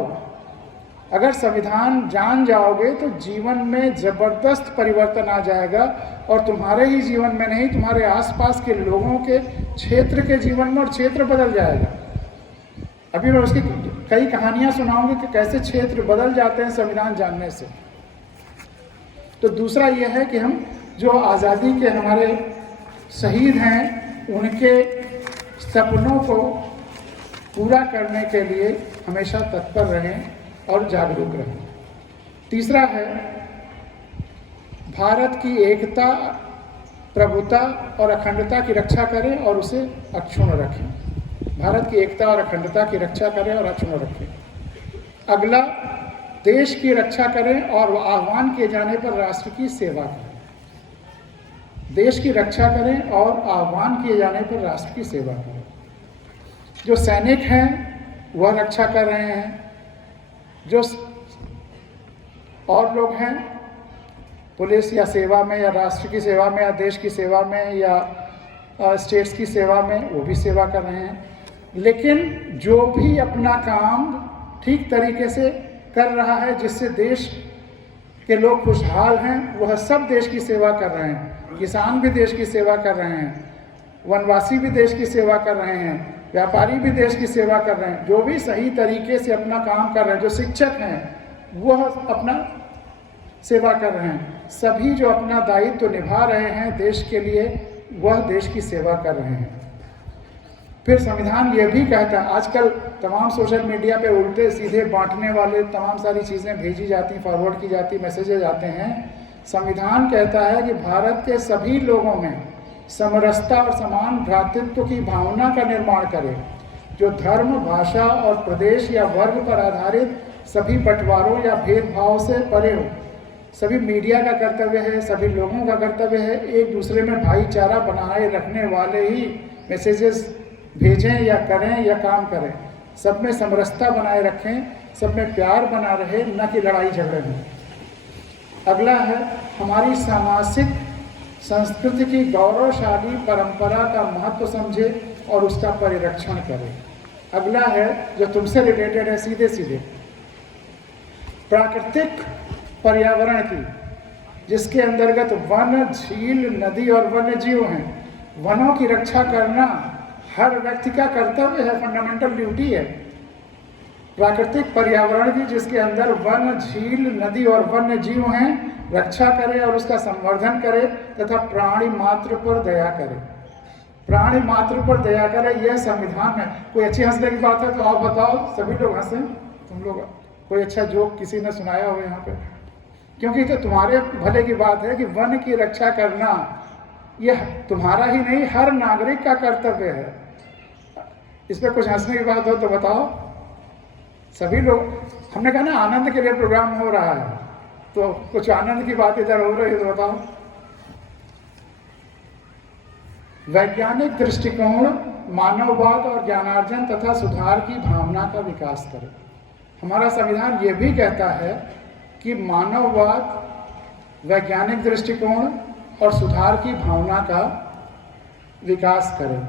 अगर संविधान जान जाओगे तो जीवन में ज़बरदस्त परिवर्तन आ जाएगा, और तुम्हारे ही जीवन में नहीं, तुम्हारे आसपास के लोगों के, क्षेत्र के जीवन में, और क्षेत्र बदल जाएगा। अभी मैं उसकी कई कहानियां सुनाऊंगी कि कैसे क्षेत्र बदल जाते हैं संविधान जानने से। तो दूसरा यह है कि हम जो आज़ादी के हमारे शहीद हैं, उनके सपनों को पूरा करने के लिए हमेशा तत्पर रहें और जागरूक रहें। तीसरा है भारत की एकता, प्रभुता और अखंडता की रक्षा करें और उसे अक्षुण्ण रखें। भारत की एकता और अखंडता की रक्षा करें और अक्षुण्ण रखें। अगला, देश की रक्षा करें और आह्वान किए जाने पर राष्ट्र की सेवा करें। देश की रक्षा करें और आह्वान किए जाने पर राष्ट्र की सेवा करें। जो सैनिक हैं वह रक्षा कर रहे हैं, जो और लोग हैं पुलिस या सेवा में, या राष्ट्र की सेवा में, या देश की सेवा में, या स्टेट्स की सेवा में, वो भी सेवा कर रहे हैं। लेकिन जो भी अपना काम ठीक तरीके से कर रहा है, जिससे देश के लोग खुशहाल हैं, वह सब देश की सेवा कर रहे हैं। किसान भी देश की सेवा कर रहे हैं, वनवासी भी देश की सेवा कर रहे हैं, व्यापारी भी देश की सेवा कर रहे हैं। जो भी सही तरीके से अपना काम कर रहे हैं, जो शिक्षक हैं वह अपना सेवा कर रहे हैं। सभी जो अपना दायित्व निभा रहे हैं देश के लिए, वह देश की सेवा कर रहे हैं। फिर संविधान यह भी कहता है, आजकल तमाम सोशल मीडिया पे उल्टे सीधे बांटने वाले तमाम सारी चीज़ें भेजी जाती, फॉरवर्ड की जाती, मैसेजेज आते हैं। संविधान कहता है कि भारत के सभी लोगों में समरसता और समान भ्रातृत्व की भावना का निर्माण करें, जो धर्म, भाषा और प्रदेश या वर्ग पर आधारित सभी बंटवारों या भेदभाव से परे हो। सभी मीडिया का कर्तव्य है, सभी लोगों का कर्तव्य है, एक दूसरे में भाईचारा बनाए रखने वाले ही मैसेजेस भेजें या करें या काम करें। सब में समरसता बनाए रखें, सब में प्यार बना रहे, न कि लड़ाई झगड़े में। अगला है हमारी सामाजिक संस्कृति की गौरवशाली परंपरा का महत्व समझे और उसका परिरक्षण करें। अगला है जो तुमसे रिलेटेड है, सीधे सीधे प्राकृतिक पर्यावरण की, जिसके अंतर्गत वन, झील, नदी और वन्य जीव हैं। वनों की रक्षा करना हर व्यक्ति का कर्तव्य है, फंडामेंटल ड्यूटी है। प्राकृतिक पर्यावरण की, जिसके अंदर वन, झील, नदी और वन्य जीव हैं, रक्षा करें और उसका संवर्धन करें तथा प्राणी मात्र पर दया करें। प्राणी मात्र पर दया करें, यह संविधान है। कोई अच्छी हंसने की बात है तो आप बताओ, सभी लोग हंसें। तुम लोग कोई अच्छा जोक किसी ने सुनाया हो यहाँ पे? क्योंकि तो तुम्हारे भले की बात है कि वन की रक्षा करना यह तुम्हारा ही नहीं, हर नागरिक का कर्तव्य है। इस पर कुछ हंसने की बात हो तो बताओ। सभी लोग, हमने कहा ना आनंद के लिए प्रोग्राम हो रहा है, तो कुछ आनंद की बात इधर हो रही है तो बताओ। वैज्ञानिक दृष्टिकोण, मानववाद और ज्ञानार्जन तथा सुधार की भावना का विकास करें। हमारा संविधान ये भी कहता है कि मानववाद, वैज्ञानिक दृष्टिकोण और सुधार की भावना का विकास करें।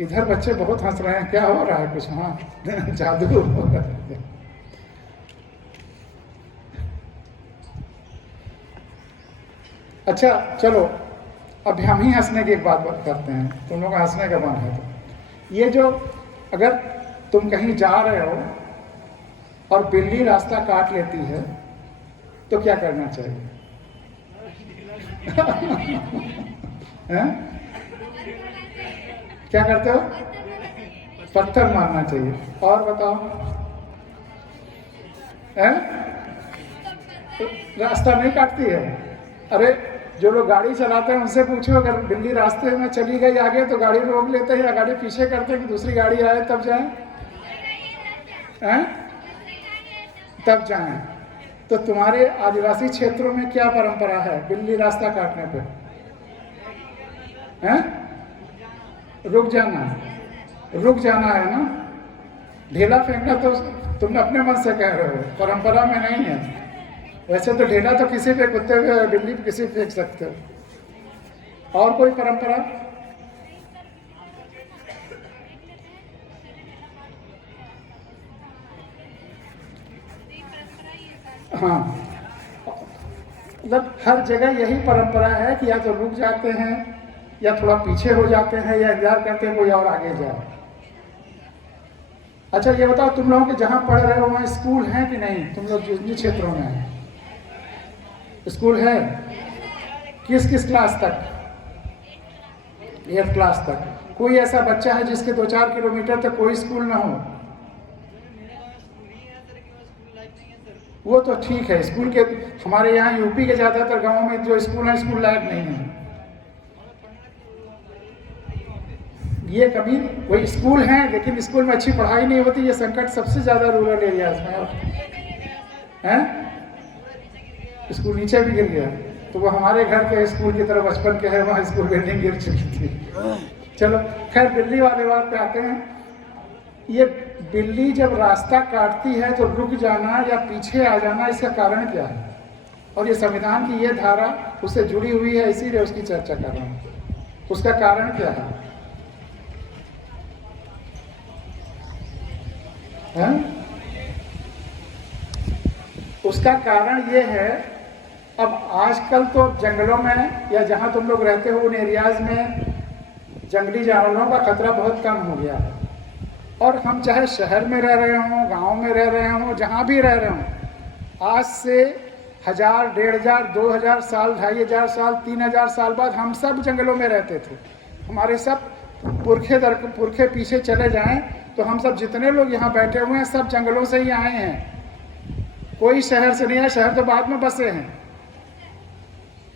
इधर बच्चे बहुत हंस रहे हैं, क्या हो रहा है? कुछ हाँ जादू हो रहा है। अच्छा चलो, अब हम ही हंसने की एक बात करते हैं, तुम लोग हंसने का मन है तो। ये जो अगर तुम कहीं जा रहे हो और बिल्ली रास्ता काट लेती है तो क्या करना चाहिए? हैं? क्या करते हो? पत्थर मारना चाहिए। और बताओ, हैं? रास्ता नहीं काटती है? अरे जो लोग गाड़ी चलाते हैं उनसे पूछो, अगर बिल्ली रास्ते में चली गई आगे तो गाड़ी रोक लेते हैं या गाड़ी पीछे करते हैं कि दूसरी गाड़ी आए तब जाएं? हैं? तब जाएं। तो तुम्हारे आदिवासी क्षेत्रों में क्या परंपरा है बिल्ली रास्ता काटने पे? हैं? रुक जाना है ना। ढेला फेंकना तो तुम अपने मन से कह रहे हो, परंपरा में नहीं है। वैसे तो ढेला तो किसी पे, कुत्ते पे, बिल्ली पे किसी पे फेंक सकते हो। और कोई परंपरा? हाँ, मतलब हर जगह यही परंपरा है कि या तो रुक जाते हैं या थोड़ा पीछे हो जाते हैं या इंतजार करते हैं कोई और आगे जाए। अच्छा ये बताओ, तुम लोगों के जहाँ पढ़ रहे हो वहाँ स्कूल है कि नहीं? तुम लोग जिन क्षेत्रों में है स्कूल है? किस किस क्लास तक? 8th क्लास तक। कोई ऐसा बच्चा है जिसके 2-4 किलोमीटर तक कोई स्कूल ना हो? वो तो ठीक है, स्कूल के हमारे यहाँ यूपी के ज़्यादातर गांवों में जो स्कूल है स्कूल लायक नहीं है। ये कभी वही स्कूल हैं लेकिन स्कूल में अच्छी पढ़ाई नहीं होती। ये संकट सबसे ज़्यादा रूरल एरियाज में है। स्कूल नीचे भी गिर गया, तो वो हमारे घर के स्कूल की तरह बचपन के है, वहाँ स्कूल बिल्डिंग गिर चुकी थी। चलो खैर, बिल्ली वाले बात पे आते हैं। ये बिल्ली जब रास्ता काटती है तो रुक जाना या पीछे आ जाना, इसका कारण क्या है? और ये संविधान की ये धारा उससे जुड़ी हुई है, इसीलिए उसकी चर्चा कर रहा हूँ। उसका कारण क्या है? उसका कारण ये है, अब आजकल तो जंगलों में या जहाँ तुम लोग रहते हो उन एरियाज में जंगली जानवरों का खतरा बहुत कम हो गया है। और हम चाहे शहर में रह रहे हों, गांव में रह रहे हों, जहाँ भी रह रहे हों, आज से 1000, 1500, 2000 साल, 2500 साल, 3000 साल बाद हम सब जंगलों में रहते थे। हमारे सब पुरखे पीछे चले जाएं तो हम सब जितने लोग यहाँ बैठे हुए हैं सब जंगलों से ही आए हैं, कोई शहर से नहीं है। शहर तो बाद में बसे हैं।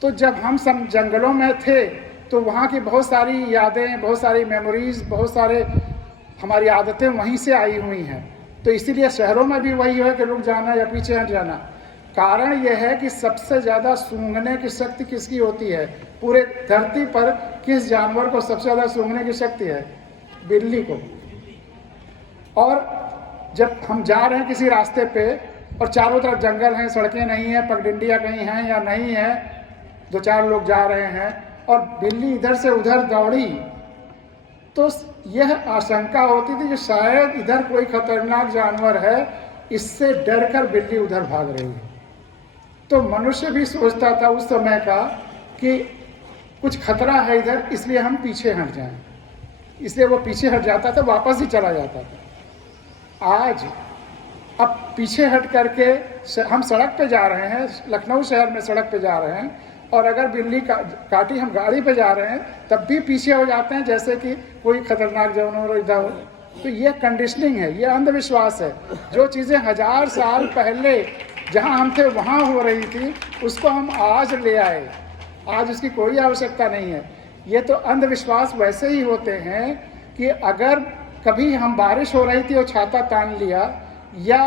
तो जब हम सब जंगलों में थे तो वहाँ की बहुत सारी यादें, बहुत सारी मेमोरीज, बहुत सारे हमारी आदतें वहीं से आई हुई हैं। तो इसीलिए शहरों में भी वही है कि रुक जाना या पीछे हट जाना। कारण यह है कि सबसे ज़्यादा सूंघने की शक्ति किसकी होती है? पूरे धरती पर किस जानवर को सबसे ज़्यादा सूंघने की शक्ति है? बिल्ली को। और जब हम जा रहे हैं किसी रास्ते पे और चारों तरफ जंगल हैं, सड़कें नहीं हैं, पगडंडियाँ कहीं हैं या नहीं है, 2-4 लोग जा रहे हैं और बिल्ली इधर से उधर दौड़ी, तो यह आशंका होती थी कि शायद इधर कोई खतरनाक जानवर है, इससे डरकर बिल्ली उधर भाग रही है। तो मनुष्य भी सोचता था उस समय का कि कुछ खतरा है इधर, इसलिए हम पीछे हट जाएं। इसलिए वो पीछे हट जाता था, वापस ही चला जाता था। आज अब पीछे हट करके हम सड़क पे जा रहे हैं, लखनऊ शहर में सड़क पे जा रहे हैं, और अगर बिल्ली काटी, हम गाड़ी पे जा रहे हैं तब भी पीछे हो जाते हैं जैसे कि कोई खतरनाक जानवर इधर हो। तो ये कंडीशनिंग है, ये अंधविश्वास है। जो चीज़ें 1000 साल पहले जहां हम थे वहां हो रही थी, उसको हम आज ले आए। आज उसकी कोई आवश्यकता नहीं है। ये तो अंधविश्वास वैसे ही होते हैं कि अगर कभी हम बारिश हो रही थी और छाता तान लिया, या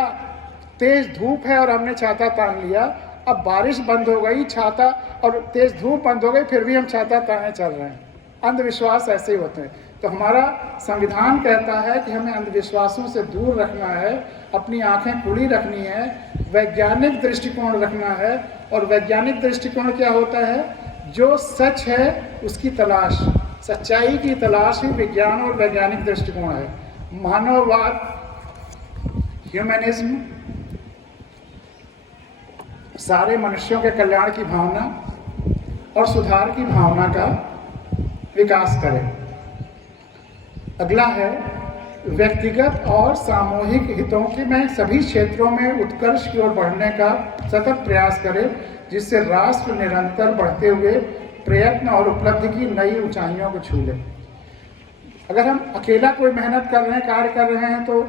तेज धूप है और हमने छाता तान लिया, अब बारिश बंद हो गई, छाता और तेज धूप बंद हो गई, फिर भी हम छाता ताने चल रहे हैं। अंधविश्वास ऐसे ही होते हैं। तो हमारा संविधान कहता है कि हमें अंधविश्वासों से दूर रखना है, अपनी आंखें खुली रखनी है, वैज्ञानिक दृष्टिकोण रखना है। और वैज्ञानिक दृष्टिकोण क्या होता है? जो सच है उसकी तलाश, सच्चाई की तलाश ही विज्ञान और वैज्ञानिक दृष्टिकोण है। मानववाद, ह्यूमनिज्म, सारे मनुष्यों के कल्याण की भावना, और सुधार की भावना का विकास करें। अगला है व्यक्तिगत और सामूहिक हितों के में सभी क्षेत्रों में उत्कर्ष की ओर बढ़ने का सतत प्रयास करें, जिससे राष्ट्र निरंतर बढ़ते हुए प्रयत्न और उपलब्धि की नई ऊंचाइयों को छू ले। अगर हम अकेला कोई मेहनत कर रहे हैं, कार्य कर रहे हैं, तो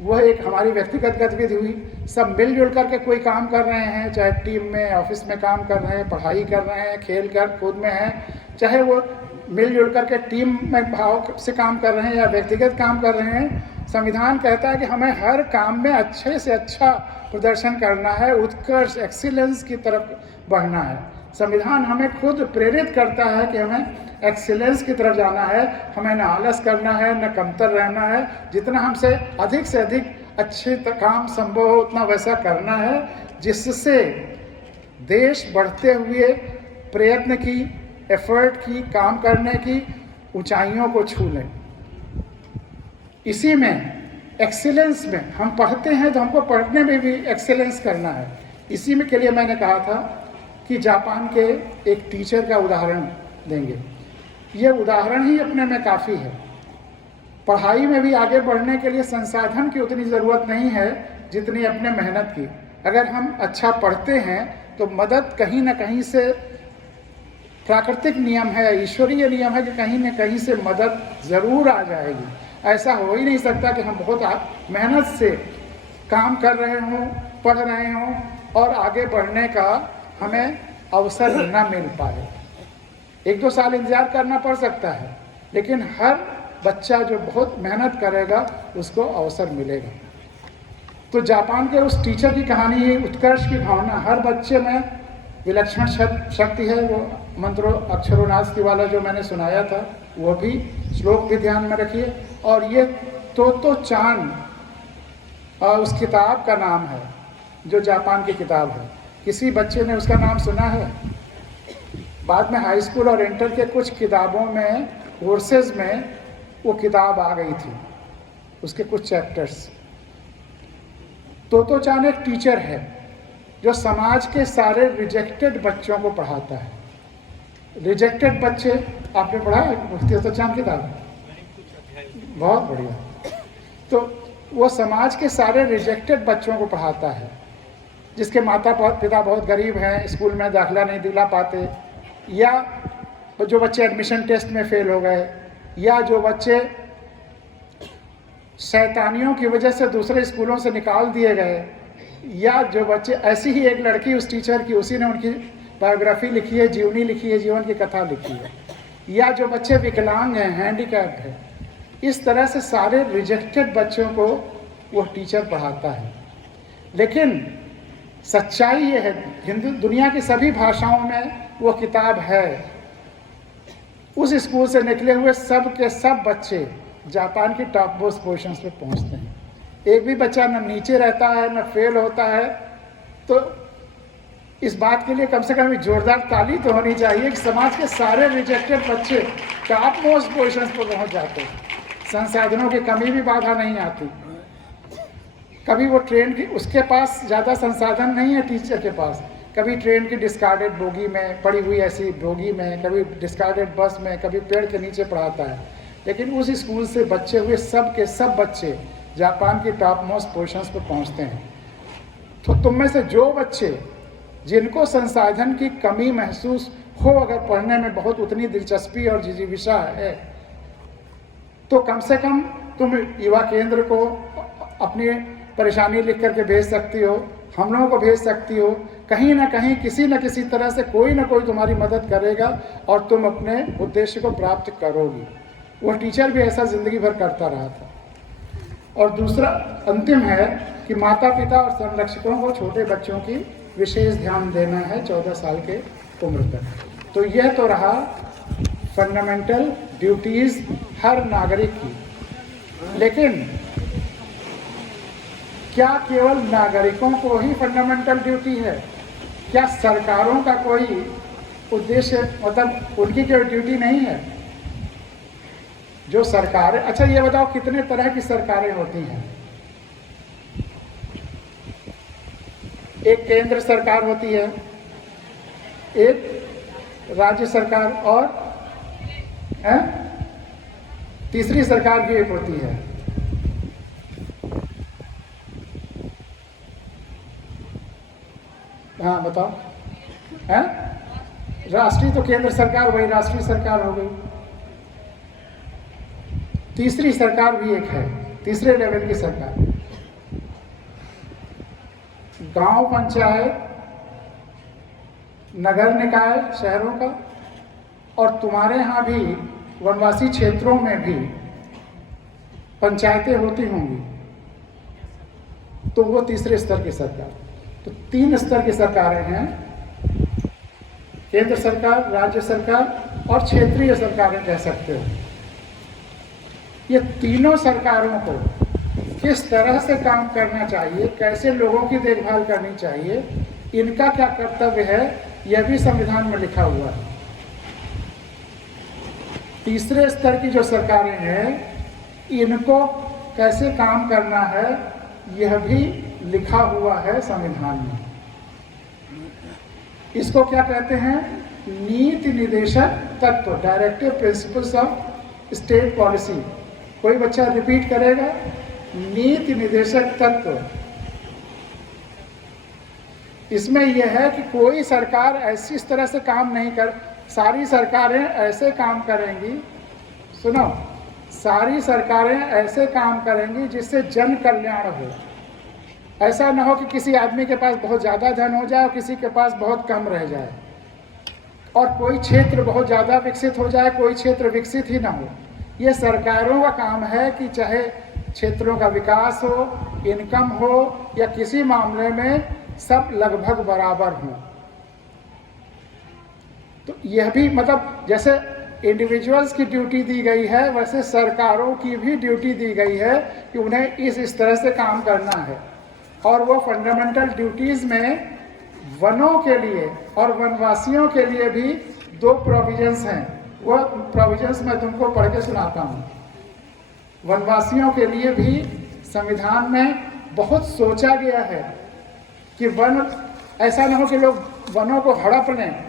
वह एक हमारी व्यक्तिगत गतिविधि हुई। सब मिलजुल करके कोई काम कर रहे हैं, चाहे टीम में, ऑफिस में काम कर रहे हैं, पढ़ाई कर रहे हैं, खेल कर कूद में हैं, चाहे वो मिलजुल करके टीम में भाव से काम कर रहे हैं या व्यक्तिगत काम कर रहे हैं। संविधान कहता है कि हमें हर काम में अच्छे से अच्छा प्रदर्शन करना है, उत्कर्ष एक्सीलेंस की तरफ बढ़ना है। संविधान हमें खुद प्रेरित करता है कि हमें एक्सीलेंस की तरफ जाना है, हमें न आलस करना है, न कमतर रहना है। जितना हमसे अधिक अच्छे काम संभव हो उतना वैसा करना है, जिससे देश बढ़ते हुए प्रयत्न की, एफर्ट की, काम करने की ऊंचाइयों को छू लें। इसी में एक्सीलेंस में हम पढ़ते हैं तो हमको पढ़ने में भी एक्सीलेंस करना है। इसी में के लिए मैंने कहा था कि जापान के एक टीचर का उदाहरण देंगे। ये उदाहरण ही अपने में काफ़ी है। पढ़ाई में भी आगे बढ़ने के लिए संसाधन की उतनी ज़रूरत नहीं है जितनी अपने मेहनत की। अगर हम अच्छा पढ़ते हैं तो मदद कहीं ना कहीं से, प्राकृतिक नियम है, ईश्वरीय नियम है कि कहीं न कहीं से मदद ज़रूर आ जाएगी। ऐसा हो ही नहीं सकता कि हम बहुत मेहनत से काम कर रहे हों, पढ़ रहे हों और आगे बढ़ने का हमें अवसर न मिल पाए। 1-2 साल इंतज़ार करना पड़ सकता है, लेकिन हर बच्चा जो बहुत मेहनत करेगा उसको अवसर मिलेगा। तो जापान के उस टीचर की कहानी है, उत्कर्ष की भावना हर बच्चे में विलक्षण शक्ति है। वो मंत्रों अक्षरों नास्ति वाला जो मैंने सुनाया था, वो भी श्लोक भी ध्यान में रखिए। और ये तो चान उस किताब का नाम है जो जापान की किताब है। किसी बच्चे ने उसका नाम सुना है? बाद में हाई स्कूल और इंटर के कुछ किताबों में, कोर्सेज में वो किताब आ गई थी, उसके कुछ चैप्टर्स। तो चान एक टीचर है जो समाज के सारे रिजेक्टेड बच्चों को पढ़ाता है। रिजेक्टेड बच्चे आपने पढ़ा है मुफ्ती तो चान किताब? बहुत बढ़िया। तो वो समाज के सारे रिजेक्टेड बच्चों को पढ़ाता है, जिसके माता पिता बहुत गरीब हैं, स्कूल में दाखिला नहीं दिला पाते, या जो बच्चे एडमिशन टेस्ट में फेल हो गए, या जो बच्चे शैतानियों की वजह से दूसरे स्कूलों से निकाल दिए गए, या जो बच्चे, ऐसी ही एक लड़की उस टीचर की, उसी ने उनकी बायोग्राफी लिखी है, जीवनी लिखी है, जीवन की कथा लिखी है, या जो बच्चे विकलांग हैं, हैंडीकैप्ड है। इस तरह से सारे रिजेक्टेड बच्चों को वो टीचर पढ़ाता है। लेकिन सच्चाई ये है, हिंदू दुनिया की सभी भाषाओं में वो किताब है। उस स्कूल से निकले हुए सब के सब बच्चे जापान की टॉप मोस्ट पोजीशंस पे पहुंचते हैं। एक भी बच्चा न नीचे रहता है, न फेल होता है। तो इस बात के लिए कम से कम जोरदार ताली तो होनी चाहिए कि समाज के सारे रिजेक्टेड बच्चे टॉप मोस्ट पोजीशंस पर पहुंच जाते हैं। संसाधनों की कमी भी बाधा नहीं आती। कभी वो ट्रेन की, उसके पास ज़्यादा संसाधन नहीं है टीचर के पास, कभी ट्रेन की डिस्कार्डेड बोगी में, पड़ी हुई ऐसी बोगी में, कभी डिस्कार्डेड बस में, कभी पेड़ के नीचे पढ़ाता है। लेकिन उस स्कूल से बच्चे हुए सब के सब बच्चे जापान की टॉप मोस्ट पोजीशंस पर पहुंचते हैं। तो तुम में से जो बच्चे जिनको संसाधन की कमी महसूस हो, अगर पढ़ने में बहुत उतनी दिलचस्पी और जिजीविषा है, तो कम से कम तुम युवा केंद्र को अपनी परेशानी लिख करके भेज सकती हो, हम लोगों को भेज सकती हो। कहीं ना कहीं किसी न किसी तरह से कोई ना कोई तुम्हारी मदद करेगा और तुम अपने उद्देश्य को प्राप्त करोगी। वो टीचर भी ऐसा जिंदगी भर करता रहा था। और दूसरा अंतिम है कि माता पिता और संरक्षकों को छोटे बच्चों की विशेष ध्यान देना है 14 साल के उम्र तक। तो यह तो रहा फंडामेंटल ड्यूटीज़ हर नागरिक की। लेकिन क्या केवल नागरिकों को ही फंडामेंटल ड्यूटी है? क्या सरकारों का कोई उद्देश्य, मतलब उनकी कोई ड्यूटी नहीं है? जो सरकारें, अच्छा ये बताओ कितने तरह की सरकारें होती हैं? एक केंद्र सरकार होती है, एक राज्य सरकार और तीसरी सरकार भी एक होती है। हाँ बताओ। हैं? राष्ट्रीय तो केंद्र सरकार, वही राष्ट्रीय सरकार हो गई। तीसरी सरकार भी एक है, तीसरे लेवल की सरकार, गांव पंचायत, नगर निकाय शहरों का, और तुम्हारे यहाँ भी वनवासी क्षेत्रों में भी पंचायतें होती होंगी, तो वो तीसरे स्तर की सरकार। तो 3 स्तर की सरकारें हैं, केंद्र सरकार, राज्य सरकार और क्षेत्रीय सरकारें कह सकते हो। ये तीनों सरकारों को किस तरह से काम करना चाहिए, कैसे लोगों की देखभाल करनी चाहिए, इनका क्या कर्तव्य है, यह भी संविधान में लिखा हुआ है। तीसरे स्तर की जो सरकारें हैं, इनको कैसे काम करना है, यह भी लिखा हुआ है संविधान में। इसको क्या कहते हैं? नीति निदेशक तत्व, directive principles of state policy. कोई बच्चा रिपीट करेगा? नीति निदेशक तत्व। इसमें यह है कि कोई सरकार ऐसी इस तरह से काम नहीं कर, सारी सरकारें ऐसे काम करेंगी, सुनो, सारी सरकारें ऐसे काम करेंगी जिससे जन कल्याण हो। ऐसा ना हो कि किसी आदमी के पास बहुत ज़्यादा धन हो जाए और किसी के पास बहुत कम रह जाए, और कोई क्षेत्र बहुत ज़्यादा विकसित हो जाए, कोई क्षेत्र विकसित ही ना हो। ये सरकारों का काम है कि चाहे क्षेत्रों का विकास हो, इनकम हो, या किसी मामले में सब लगभग बराबर हों। तो यह भी मतलब जैसे इंडिविजुअल्स की ड्यूटी दी गई है, वैसे सरकारों की भी ड्यूटी दी गई है कि उन्हें इस तरह से काम करना है। और वो फंडामेंटल ड्यूटीज़ में वनों के लिए और वनवासियों के लिए भी 2 प्रोविजंस हैं। वो प्रोविजंस मैं तुमको पढ़ के सुनाता हूँ। वनवासियों के लिए भी संविधान में बहुत सोचा गया है कि वन, ऐसा ना हो कि लोग वनों को हड़प लें।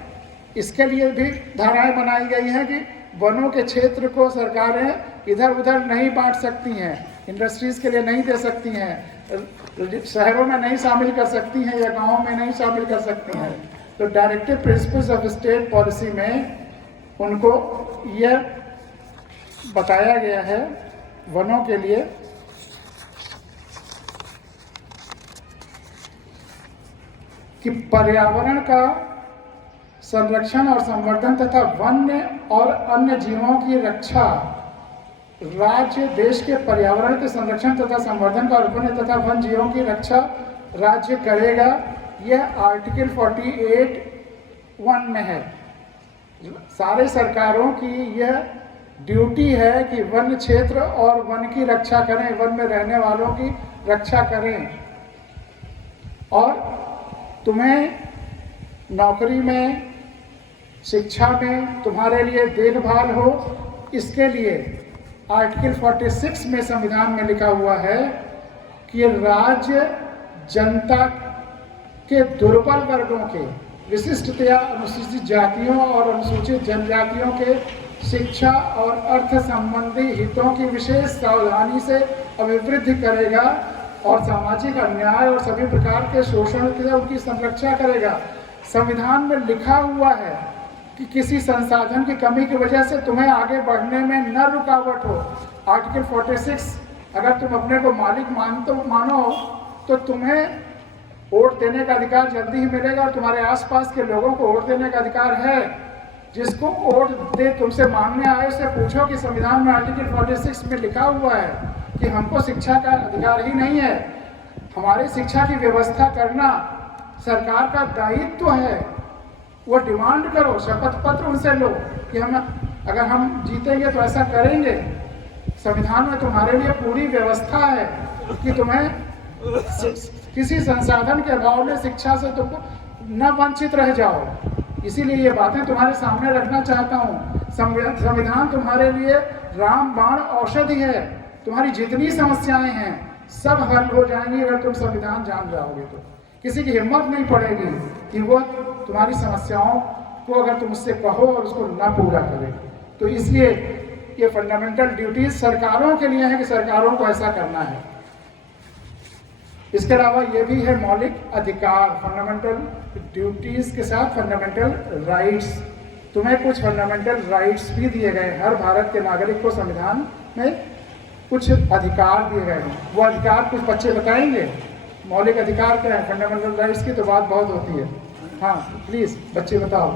इसके लिए भी धाराएं बनाई गई हैं कि वनों के क्षेत्र को सरकारें इधर उधर नहीं बांट सकती हैं, इंडस्ट्रीज़ के लिए नहीं दे सकती हैं, शहरों में नहीं शामिल कर सकती हैं, या गाँवों में नहीं शामिल कर सकती हैं। तो directive principles of state policy में उनको यह बताया गया है वनों के लिए कि पर्यावरण का संरक्षण और संवर्धन तथा वन्य और अन्य जीवों की रक्षा, राज्य देश के पर्यावरण के संरक्षण तथा संवर्धन का, और वन्य तथा वन जीवों की रक्षा राज्य करेगा। यह आर्टिकल 48(1) में है। सारे सरकारों की यह ड्यूटी है कि वन क्षेत्र और वन की रक्षा करें, वन में रहने वालों की रक्षा करें। और तुम्हें नौकरी में, शिक्षा में तुम्हारे लिए देखभाल हो, इसके लिए आर्टिकल 46 में संविधान में लिखा हुआ है कि राज्य जनता के दुर्बल वर्गों के, विशिष्टतया अनुसूचित जातियों और अनुसूचित जनजातियों के शिक्षा और अर्थ संबंधी हितों की विशेष सावधानी से अभिवृद्धि करेगा, और सामाजिक अन्याय और सभी प्रकार के शोषण के उनकी संरक्षा करेगा। संविधान में लिखा हुआ है कि किसी संसाधन की कमी की वजह से तुम्हें आगे बढ़ने में न रुकावट हो। आर्टिकल 46, अगर तुम अपने को मालिक मानो तो तुम्हें वोट देने का अधिकार जल्दी ही मिलेगा, और तुम्हारे आसपास के लोगों को वोट देने का अधिकार है। जिसको वोट दे तुमसे मांगने आए उससे पूछो कि संविधान में आर्टिकल 46 में लिखा हुआ है कि हमको शिक्षा का अधिकार ही नहीं है, हमारी शिक्षा की व्यवस्था करना सरकार का दायित्व है। वो डिमांड करो, शपथ पत्र उनसे लो कि अगर हम जीतेंगे तो ऐसा करेंगे। संविधान में तुम्हारे लिए पूरी व्यवस्था है कि तुम्हें किसी संसाधन के अभाव में शिक्षा से तुम न वंचित रह जाओ। इसीलिए ये बातें तुम्हारे सामने रखना चाहता हूँ। संविधान तुम्हारे लिए रामबाण औषधि है। तुम्हारी जितनी समस्याएं हैं सब हल हो जाएंगी अगर तुम संविधान जान जाओगे तो। किसी की हिम्मत नहीं पड़ेगी कि वो तुम्हारी समस्याओं को अगर तुम उससे कहो और उसको ना पूरा करे। तो इसलिए ये फंडामेंटल ड्यूटीज सरकारों के लिए है कि सरकारों को ऐसा करना है। इसके अलावा ये भी है मौलिक अधिकार, फंडामेंटल ड्यूटीज के साथ फंडामेंटल राइट्स। तुम्हें कुछ फंडामेंटल राइट्स भी दिए गए, हर भारत के नागरिक को संविधान में कुछ अधिकार दिए गए हैं। वो अधिकार कुछ बच्चे बताएंगे, मौलिक अधिकार क्या है, फंडामेंटल राइट्स की तो बात बहुत होती है। हाँ प्लीज बच्चे बताओ।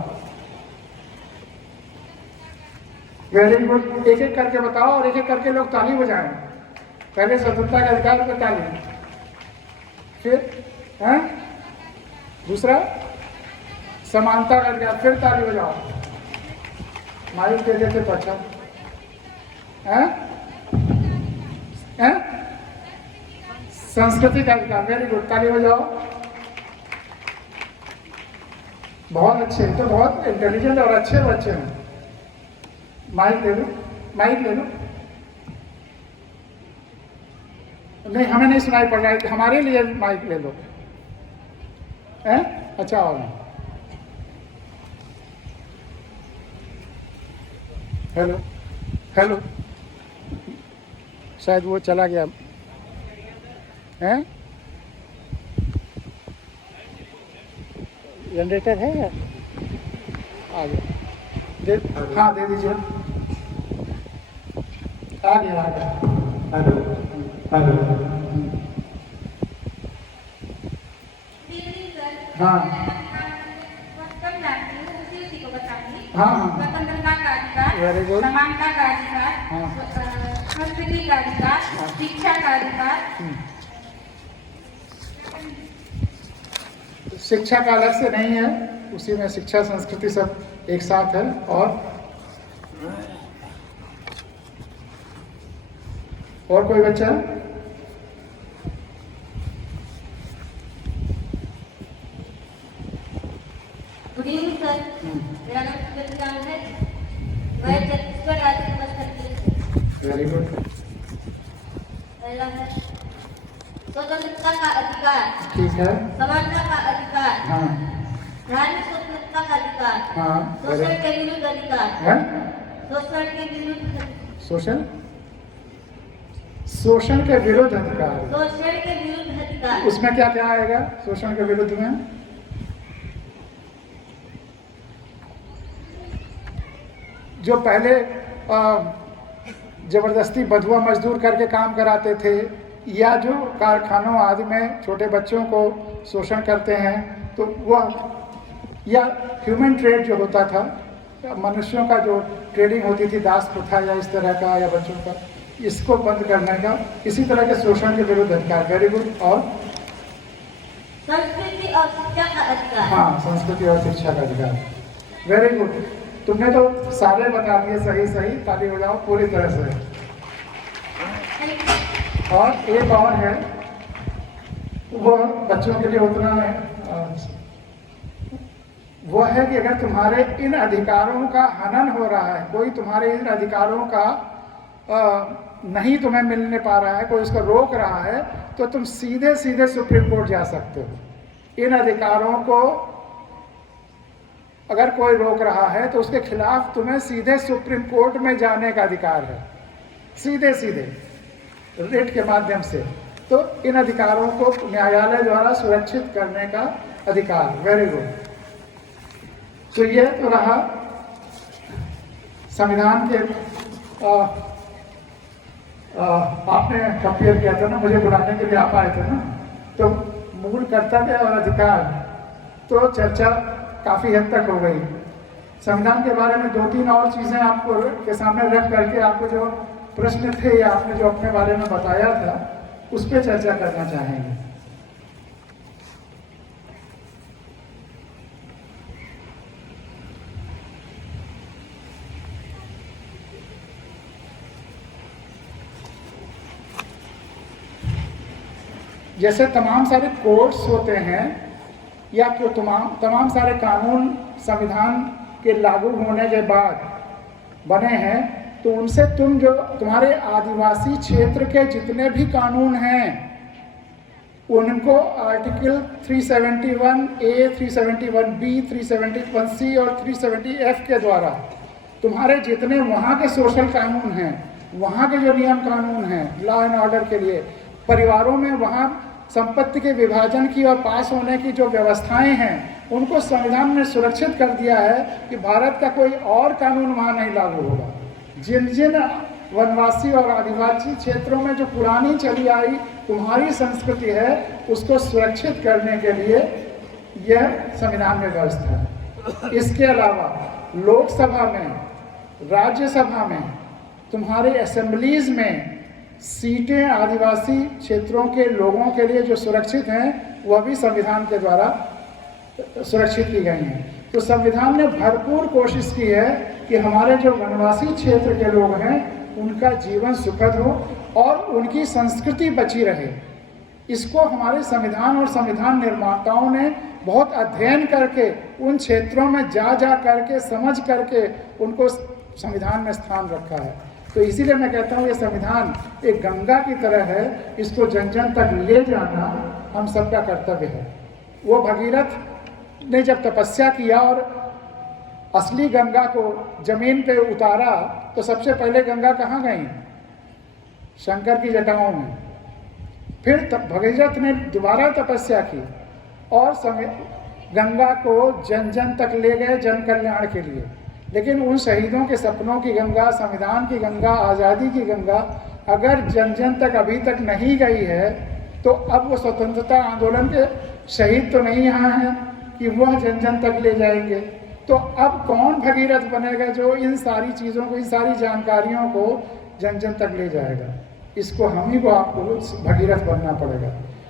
वेरी गुड, एक एक करके बताओ और एक एक करके लोग ताली बजाएं। पहले स्वतंत्रता का अधिकार पर ताली, फिर हैं दूसरा समानता का अधिकार, फिर ताली बजाओ। माइक दे देते तो अच्छा हैं? हैं? संस्कृति का अधिकार, वेरी गुड, ताली बजाओ। बहुत अच्छे, तो बहुत इंटेलिजेंट और अच्छे बच्चे हैं। माइक ले लो, माइक ले लो। नहीं, हमें नहीं सुनाई पड़ रहा है, हमारे लिए माइक ले लो। हैं? अच्छा और हेलो हेलो, शायद वो चला गया है। जनरेटर है या आ गया? हाँ दे दीजिए, आ गया। Hello hello. हाँ हाँ हाँ, स्वतंत्रता का अधिकार, वेरी गुड, समानता का अधिकार, हाँ, संस्कृति का अधिकार, शिक्षा का अधिकार। शिक्षा का अलग से नहीं है, उसी में शिक्षा संस्कृति सब एक साथ है। और कोई बच्चा? गुड इवनिंग सर, मेरा नाम सुगंधिका है, मैं छत्तीसगढ़ राज्य के बस्तर से। Very good. पहला है स्वतंत्रता का अधिकार, ठीक है, समानता का अधिकार, हाँ धार्मिक स्वतंत्रता का अधिकार, हाँ, शोषण के विरुद्ध अधिकार, है? शोषण के विरुद्ध, शोषण, शोषण के विरुद्ध अधिकार, शोषण के विरुद्ध अधिकार। उसमें क्या क्या आएगा शोषण के विरुद्ध में? जो पहले जबरदस्ती बधुआ मजदूर करके काम कराते थे, या जो कारखानों आदि में छोटे बच्चों को शोषण करते हैं, तो वह, या ह्यूमन ट्रेड जो होता था, मनुष्यों का जो ट्रेडिंग होती थी, दास प्रथा या इस तरह का, या बच्चों का, इसको बंद करने का, इसी तरह के शोषण के विरुद्ध अधिकार। Very good. और संस्कृति और शिक्षा का अधिकार। हाँ, संस्कृति और शिक्षा का अधिकार, वेरी गुड। तुमने तो सारे बता दिए सही सही, ताली बजाओ पूरी तरह से। और एक और है, वो बच्चों के लिए उतना है, वो है कि अगर तुम्हारे इन अधिकारों का हनन हो रहा है, कोई तुम्हारे इन अधिकारों का नहीं तुम्हें मिलने पा रहा है, कोई उसको रोक रहा है, तो तुम सीधे सीधे सुप्रीम कोर्ट जा सकते हो। इन अधिकारों को अगर कोई रोक रहा है तो उसके खिलाफ तुम्हें सीधे सुप्रीम कोर्ट में जाने का अधिकार है, सीधे सीधे रिट के माध्यम से। तो इन अधिकारों को न्यायालय द्वारा सुरक्षित करने का अधिकार। Very good. तो ये तो रहा संविधान के आपने कंपेयर किया था ना, मुझे बुलाने के लिए आप आए थे ना, तो मूल कर्तव्य और अधिकार तो चर्चा काफी हद तक हो गई। संविधान के बारे में 2-3 और चीजें आपको के सामने रख करके आपको जो प्रश्न थे या आपने जो अपने बारे में बताया था, उस पर चर्चा करना चाहेंगे। जैसे तमाम सारे कोड्स होते हैं या तो तमाम सारे कानून संविधान के लागू होने के बाद बने हैं, तो उनसे तुम जो तुम्हारे आदिवासी क्षेत्र के जितने भी कानून हैं उनको आर्टिकल 371A, 371B, 371C और 370F के द्वारा तुम्हारे जितने वहाँ के सोशल कानून हैं, वहाँ के जो नियम कानून हैं लॉ एंड ऑर्डर के लिए, परिवारों में वहाँ संपत्ति के विभाजन की और पास होने की जो व्यवस्थाएं हैं, उनको संविधान ने सुरक्षित कर दिया है कि भारत का कोई और कानून वहाँ नहीं लागू होगा। जिन जिन वनवासी और आदिवासी क्षेत्रों में जो पुरानी चली आई तुम्हारी संस्कृति है, उसको सुरक्षित करने के लिए यह संविधान में व्यवस्था है। इसके अलावा लोकसभा में, राज्यसभा में, तुम्हारे असेंबलीज में सीटें आदिवासी क्षेत्रों के लोगों के लिए जो सुरक्षित हैं, वह भी संविधान के द्वारा सुरक्षित की गई हैं। तो संविधान ने भरपूर कोशिश की है कि हमारे जो वनवासी क्षेत्र के लोग हैं, उनका जीवन सुखद हो और उनकी संस्कृति बची रहे। इसको हमारे संविधान और संविधान निर्माताओं ने बहुत अध्ययन करके, उन क्षेत्रों में जा करके, समझ करके उनको संविधान में स्थान रखा है। तो इसीलिए मैं कहता हूँ ये संविधान एक गंगा की तरह है, इसको जन जन तक ले जाना हम सबका कर्तव्य है। वो भगीरथ ने जब तपस्या किया और असली गंगा को जमीन पे उतारा, तो सबसे पहले गंगा कहाँ गई? शंकर की जटाओं में। फिर भगीरथ ने दोबारा तपस्या की और गंगा को जन जन तक ले गए, जन कल्याण के लिए। लेकिन उन शहीदों के सपनों की गंगा, संविधान की गंगा, आज़ादी की गंगा अगर जन जन तक अभी तक नहीं गई है, तो अब वो स्वतंत्रता आंदोलन के शहीद तो नहीं यहाँ हैं कि वह जन जन तक ले जाएंगे। तो अब कौन भगीरथ बनेगा जो इन सारी चीज़ों को, इन सारी जानकारियों को जन जन तक ले जाएगा? इसको हम ही को, आपको भगीरथ बनना पड़ेगा।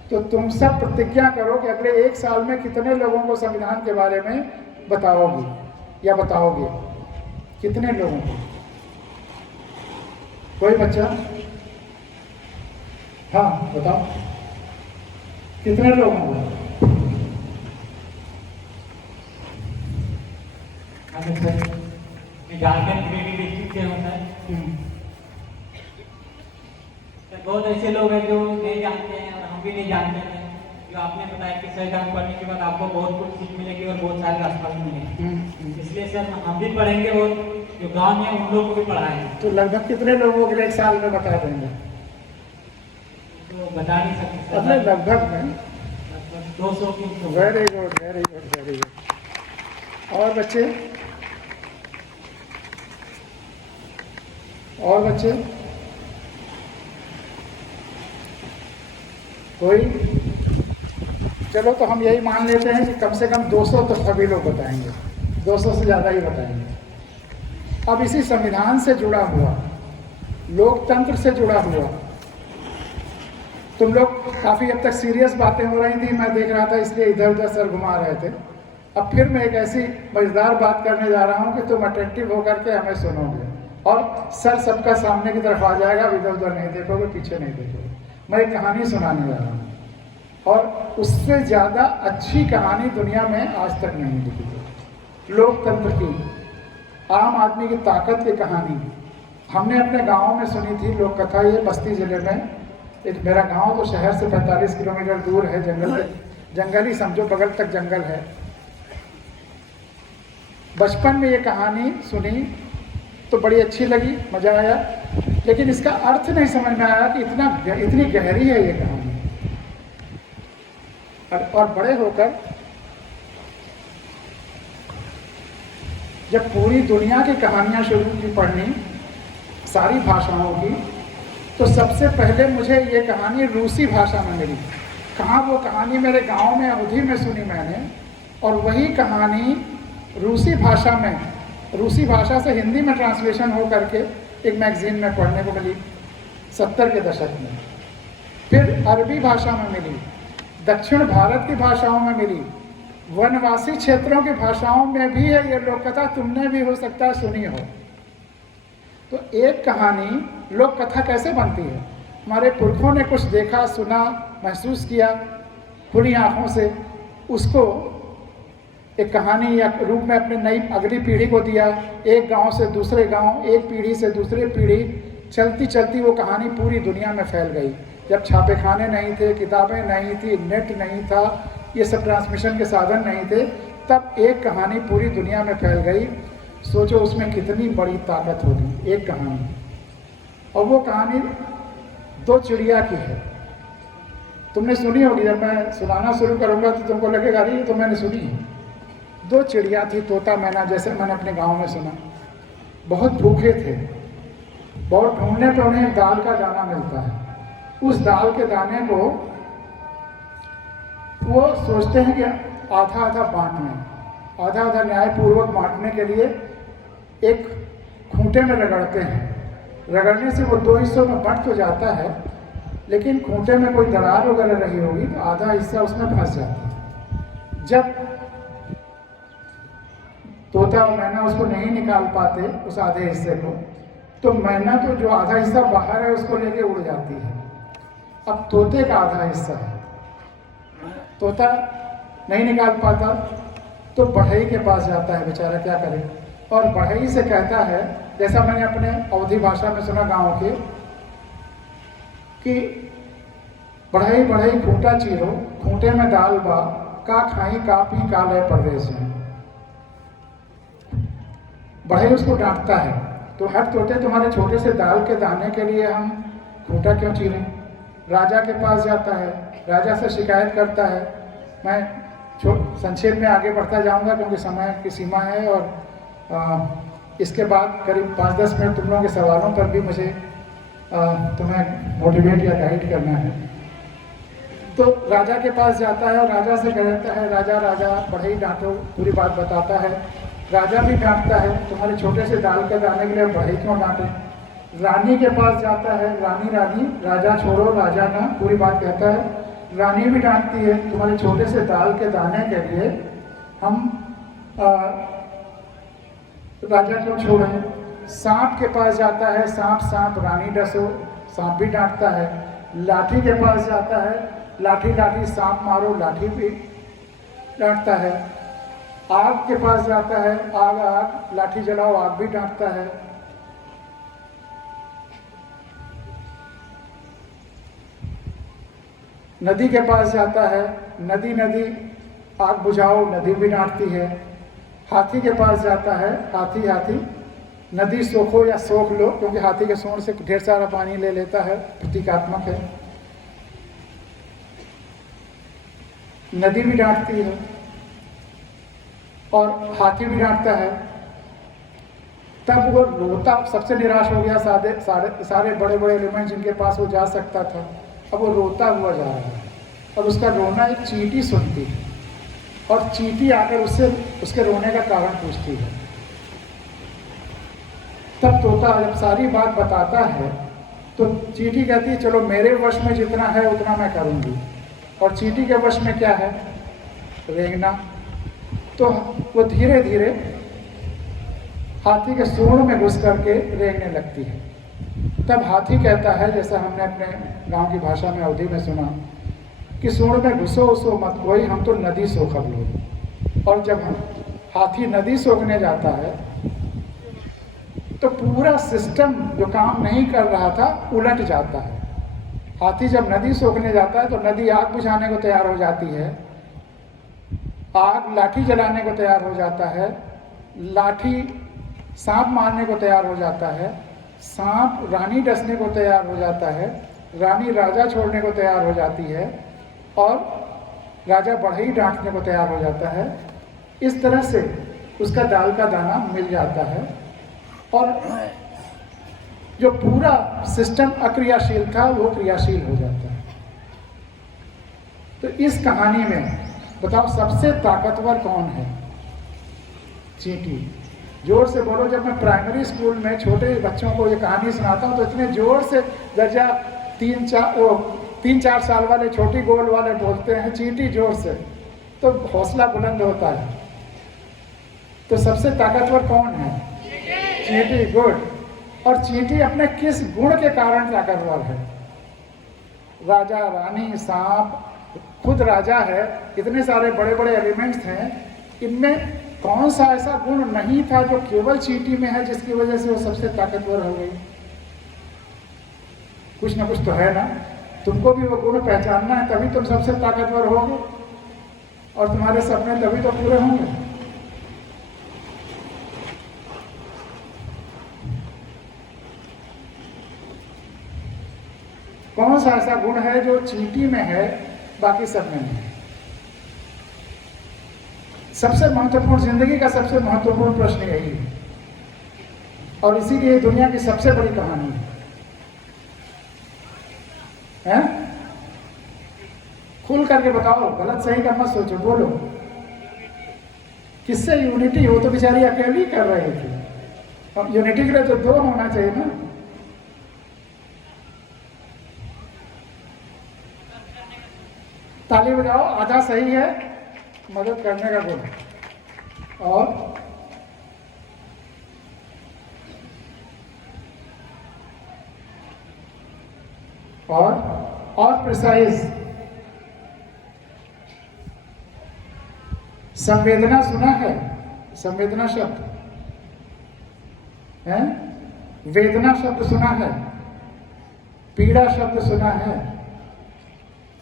तो तुम सब प्रतिज्ञा करो कि अगले 1 साल में कितने लोगों को संविधान के बारे में बताओगी या बताओगे? कितने लोगों को? कोई बच्चा? हाँ बताओ, कितने लोगों को? सर, मैं झारखंड गिरिडीह डिस्ट्रिक्ट से हूँ सर। बहुत ऐसे लोग हैं जो नहीं जानते हैं और हम भी नहीं जानते हैं। जो आपने बताया कि संविधान पढ़ने के बाद आपको बहुत कुछ सीख मिलेगी और बहुत सारे रास्ता भी मिलेंगे, इसलिए सर हम भी पढ़ेंगे और जो गाँव में उन लोगों को भी पढ़ाएंगे। तो लगभग कितने लोगों के लिए 1 साल में बता देंगे? तो बता नहीं सकते अपने लगभग में 200-300। Very good, very good, very good. और बच्चे? और बच्चे? कोई? चलो तो हम यही मान लेते हैं कि कम से कम 200 तो सभी लोग बताएंगे, 200 से ज़्यादा ही बताएंगे। अब इसी संविधान से जुड़ा हुआ, लोकतंत्र से जुड़ा हुआ, तुम लोग काफ़ी अब तक सीरियस बातें हो रही थी, मैं देख रहा था, इसलिए इधर उधर सर घुमा रहे थे। अब फिर मैं एक ऐसी मजेदार बात करने जा रहा हूँ कि तुम अटेंटिव होकर के हमें सुनोगे और सर सबका सामने की तरफ आ जाएगा, इधर उधर नहीं देखोगे, पीछे नहीं देखोगे। मैं एक कहानी सुनाने जा रहा हूँ और उससे ज़्यादा अच्छी कहानी दुनिया में आज तक नहीं लिखी थी। लोकतंत्र की, आम आदमी की ताकत की कहानी हमने अपने गाँव में सुनी थी। लोक कथा, ये बस्ती ज़िले में एक मेरा गांव तो शहर से 45 किलोमीटर दूर है, जंगल ही समझो, बगल तक जंगल है। बचपन में ये कहानी सुनी तो बड़ी अच्छी लगी, मज़ा आया, लेकिन इसका अर्थ नहीं समझ में आया कि इतनी गहरी है ये कहानी। और बड़े होकर जब पूरी दुनिया की कहानियाँ शुरू की पढ़नी, सारी भाषाओं की, तो सबसे पहले मुझे ये कहानी रूसी भाषा में मिली। कहाँ वो कहानी? मेरे गांव में अवधि में सुनी मैंने, और वही कहानी रूसी भाषा में, रूसी भाषा से हिंदी में ट्रांसलेशन हो करके एक मैगजीन में पढ़ने को मिली 70 के दशक में। फिर अरबी भाषा में मिली, दक्षिण भारत की भाषाओं में मिली, वनवासी क्षेत्रों की भाषाओं में भी है ये लोक कथा, तुमने भी हो सकता है सुनी हो। तो एक कहानी, लोक कथा कैसे बनती है? हमारे पुरखों ने कुछ देखा, सुना, महसूस किया खुली आँखों से, उसको एक कहानी या रूप में अपने नई अगली पीढ़ी को दिया। एक गांव से दूसरे गांव, एक पीढ़ी से दूसरी पीढ़ी, चलती चलती वो कहानी पूरी दुनिया में फैल गई। जब छापे खाने नहीं थे, किताबें नहीं थी, नेट नहीं था, ये सब ट्रांसमिशन के साधन नहीं थे, तब एक कहानी पूरी दुनिया में फैल गई। सोचो उसमें कितनी बड़ी ताकत होगी एक कहानी। और वो कहानी दो चिड़िया की है। तुमने सुनी होगी, जब मैं सुनाना शुरू करूंगा तो तुमको लगेगा अरे ये तो मैंने सुनी है। दो चिड़िया थी, तोता मैना, जैसे मैंने अपने गांव में सुना। बहुत भूखे थे, बहुत ढूंढने पर उन्हें एक दाल का दाना मिलता है। उस दाल के दाने को वो सोचते हैं कि आधा आधा बांटना, आधा आधा न्यायपूर्वक बांटने के लिए एक खूंटे में रगड़ते हैं। रगड़ने से वो दो हिस्सों में बंट तो जाता है, लेकिन खूंटे में कोई दरार वगैरह रही होगी तो आधा हिस्सा उसमें फंस जाता है। जब तोता और मैना उसको नहीं निकाल पाते उस आधे हिस्से को, तो मैना तो जो आधा हिस्सा बाहर है उसको लेके उड़ जाती है। अब तोते का आधा हिस्सा है, तोता नहीं निकाल पाता तो बढ़ई के पास जाता है, बेचारा क्या करे, और बढ़ई से कहता है, जैसा मैंने अपने अवधी भाषा में सुना गांव के, कि बढ़ई बढ़ई खूंटा चीरो, खूंटे में डाल बा, का खाई का पी का लय परदेश में। बढ़ई उसको डांटता है, तो हट तोते, तुम्हारे छोटे से दाल के दाने के लिए हम खूंटा क्यों चीरें। राजा के पास जाता है, राजा से शिकायत करता है। मैं संक्षेप में आगे बढ़ता जाऊंगा क्योंकि समय की सीमा है, और इसके बाद करीब 5-10 मिनट तुम लोगों के सवालों पर भी मुझे तुम्हें मोटिवेट या गाइड करना है। तो राजा के पास जाता है और राजा से कहता है, राजा राजा बढ़ई डांटो, पूरी बात बताता है। राजा भी डांटता है, तुम्हारे छोटे से दाल के दाने के लिए बढ़ई क्यों डांटे। रानी के पास जाता है, रानी रानी राजा छोड़ो राजा ना, पूरी बात कहता है। रानी भी डांटती है, तुम्हारे छोटे से दाल के दाने के लिए हम राजा क्यों छोड़ें। सांप के पास जाता है, सांप सांप रानी डसो, सांप भी डांटता है। लाठी के पास जाता है, लाठी लाठी सांप मारो, लाठी भी डांटता है। आग के पास जाता है, आग आग लाठी जलाओ, आग भी डांटता है। नदी के पास जाता है, नदी नदी आग बुझाओ, नदी भी डांटती है। हाथी के पास जाता है, हाथी हाथी नदी सोखो या सोख लो, क्योंकि हाथी के सूंड से ढेर सारा पानी ले लेता है, प्रतीकात्मक है। नदी भी डांटती है और हाथी भी डांटता है। तब वो रोता, सबसे निराश हो गया, सारे बड़े बड़े एलिमेंट जिनके पास वो जा सकता था, अब वो रोता हुआ जा रहा है। और उसका रोना एक चींटी सुनती है, और चींटी आकर उससे उसके रोने का कारण पूछती है। तब तोता जब सारी बात बताता है तो चींटी कहती है, चलो मेरे वश में जितना है उतना मैं करूंगी। और चींटी के वश में क्या है, रेंगना। तो वो धीरे धीरे हाथी के सूंड में घुस करके रेंगने लगती है। तब हाथी कहता है, जैसा हमने अपने गांव की भाषा में अवधी में सुना, कि सूंड में घुसो उसो मत कोई, हम तो नदी सोखब लोग। और जब हाथी नदी सोखने जाता है तो पूरा सिस्टम जो काम नहीं कर रहा था उलट जाता है। हाथी जब नदी सोखने जाता है तो नदी आग बुझाने को तैयार हो जाती है, आग लाठी जलाने को तैयार हो जाता है, लाठी सांप मारने को तैयार हो जाता है, सांप रानी डसने को तैयार हो जाता है, रानी राजा छोड़ने को तैयार हो जाती है, और राजा बढ़ई डांटने को तैयार हो जाता है। इस तरह से उसका दाल का दाना मिल जाता है, और जो पूरा सिस्टम अक्रियाशील था वो क्रियाशील हो जाता है। तो इस कहानी में बताओ सबसे ताकतवर कौन है? चींटी। जोर से बोलो। जब मैं प्राइमरी स्कूल में छोटे बच्चों को ये कहानी सुनाता हूँ तो इतने जोर से दर्जा 3-4 साल वाले छोटी गोल वाले बोलते हैं चींटी जोर से, तो हौसला बुलंद होता है। तो सबसे ताकतवर कौन है? चींटी। गुड। और चींटी अपने किस गुण के कारण ताकतवर है? राजा, रानी, सांप, खुद राजा है, इतने सारे बड़े बड़े एलिमेंट्स हैं, इनमें कौन सा ऐसा गुण नहीं था जो केवल चींटी में है जिसकी वजह से वो सबसे ताकतवर हो गई? कुछ ना कुछ तो है ना। तुमको भी वो गुण पहचानना है, तभी तुम सबसे ताकतवर होगे और तुम्हारे सपने तभी तो पूरे होंगे। कौन सा ऐसा गुण है जो चींटी में है बाकी सब में नहीं है? सबसे महत्वपूर्ण, जिंदगी का सबसे महत्वपूर्ण प्रश्न यही है और इसीलिए दुनिया की सबसे बड़ी कहानी है। खुल करके बताओ, गलत सही का मत सोचो, बोलो किससे यूनिटी हो? तो बेचारी अकेली कर रही थी, अब यूनिटी के लिए तो दो होना चाहिए ना। ताली बजाओ, आधा सही है, मदद करने का गुण। और प्रिसाइज, संवेदना सुना है? संवेदना शब्द है? वेदना शब्द सुना है? पीड़ा शब्द सुना है?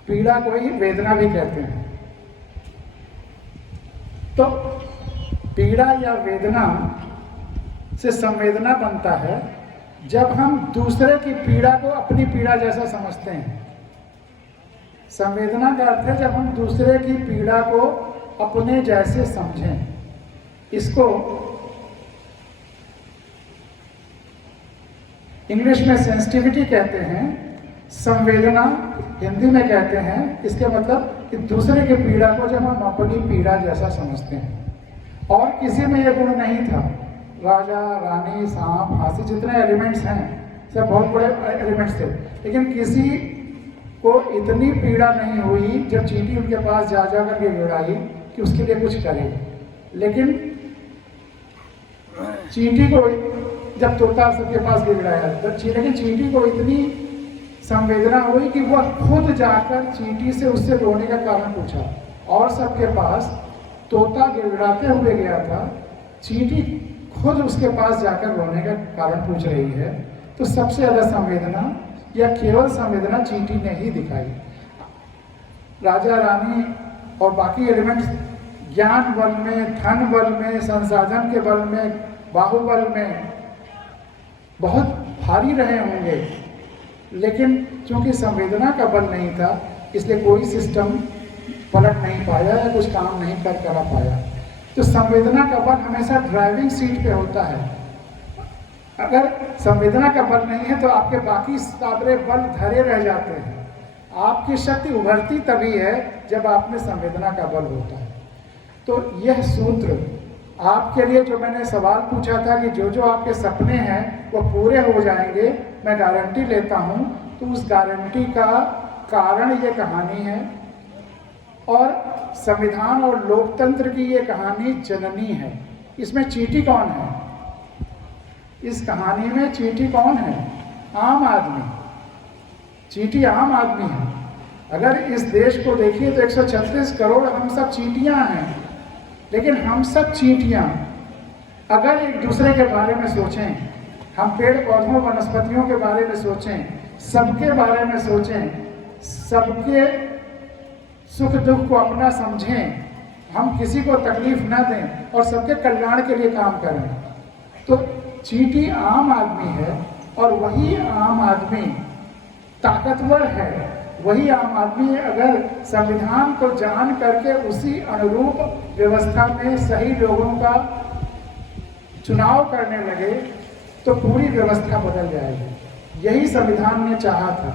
पीड़ा को ही वेदना भी कहते हैं। तो पीड़ा या वेदना से संवेदना बनता है जब हम दूसरे की पीड़ा को अपनी पीड़ा जैसा समझते हैं। संवेदना का अर्थ है जब हम दूसरे की पीड़ा को अपने जैसे समझें। इसको इंग्लिश में सेंसिटिविटी कहते हैं, संवेदना हिंदी में कहते हैं। इसके मतलब कि दूसरे की पीड़ा को जब हम अपनी पीड़ा जैसा समझते हैं। और किसी में यह गुण नहीं था। राजा, रानी, सांप, हाथी, जितने एलिमेंट्स हैं सब बहुत बड़े एलिमेंट्स थे, लेकिन किसी को इतनी पीड़ा नहीं हुई जब चींटी उनके पास जा करके गिड़ाई कि उसके लिए कुछ करे। लेकिन चींटी को जब तोता सबके पास गिड़ाया, लेकिन चींटी को इतनी संवेदना हुई कि वह खुद जाकर चींटी से उससे रोने का कारण पूछा। और सबके पास तोता गिड़गिड़ाते हुए गया था, चींटी खुद उसके पास जाकर रोने का कारण पूछ रही है। तो सबसे ज्यादा संवेदना या केवल संवेदना चींटी ने ही दिखाई। राजा, रानी और बाकी एलिमेंट्स ज्ञान बल में, धन बल में, संसाधन के बल में, बाहुबल में बहुत भारी रहे होंगे, लेकिन चूंकि संवेदना का बल नहीं था इसलिए कोई सिस्टम पलट नहीं पाया या कुछ काम नहीं करा पाया। तो संवेदना का बल हमेशा ड्राइविंग सीट पे होता है। अगर संवेदना का बल नहीं है तो आपके बाकी सारे बल धरे रह जाते हैं। आपकी शक्ति उभरती तभी है जब आप में संवेदना का बल होता है। तो यह सूत्र आपके लिए, जो मैंने सवाल पूछा था कि जो जो आपके सपने हैं वो पूरे हो जाएंगे, मैं गारंटी लेता हूं, तो उस गारंटी का कारण ये कहानी है। और संविधान और लोकतंत्र की ये कहानी जननी है। इसमें चींटी कौन है? इस कहानी में चींटी कौन है? आम आदमी। चींटी आम आदमी है। अगर इस देश को देखिए तो 136 करोड़ हम सब चींटियां हैं, लेकिन हम सब चींटियां अगर एक दूसरे के बारे में सोचें, हम पेड़ पौधों वनस्पतियों के बारे में सोचें, सबके बारे में सोचें, सबके सुख दुख को अपना समझें, हम किसी को तकलीफ ना दें और सबके कल्याण के लिए काम करें, तो चींटी आम आदमी है। और वही आम आदमी ताकतवर है। वही आम आदमी अगर संविधान को जान करके उसी अनुरूप व्यवस्था में सही लोगों का चुनाव करने लगे तो पूरी व्यवस्था बदल जाएगी। यही संविधान ने चाहा था।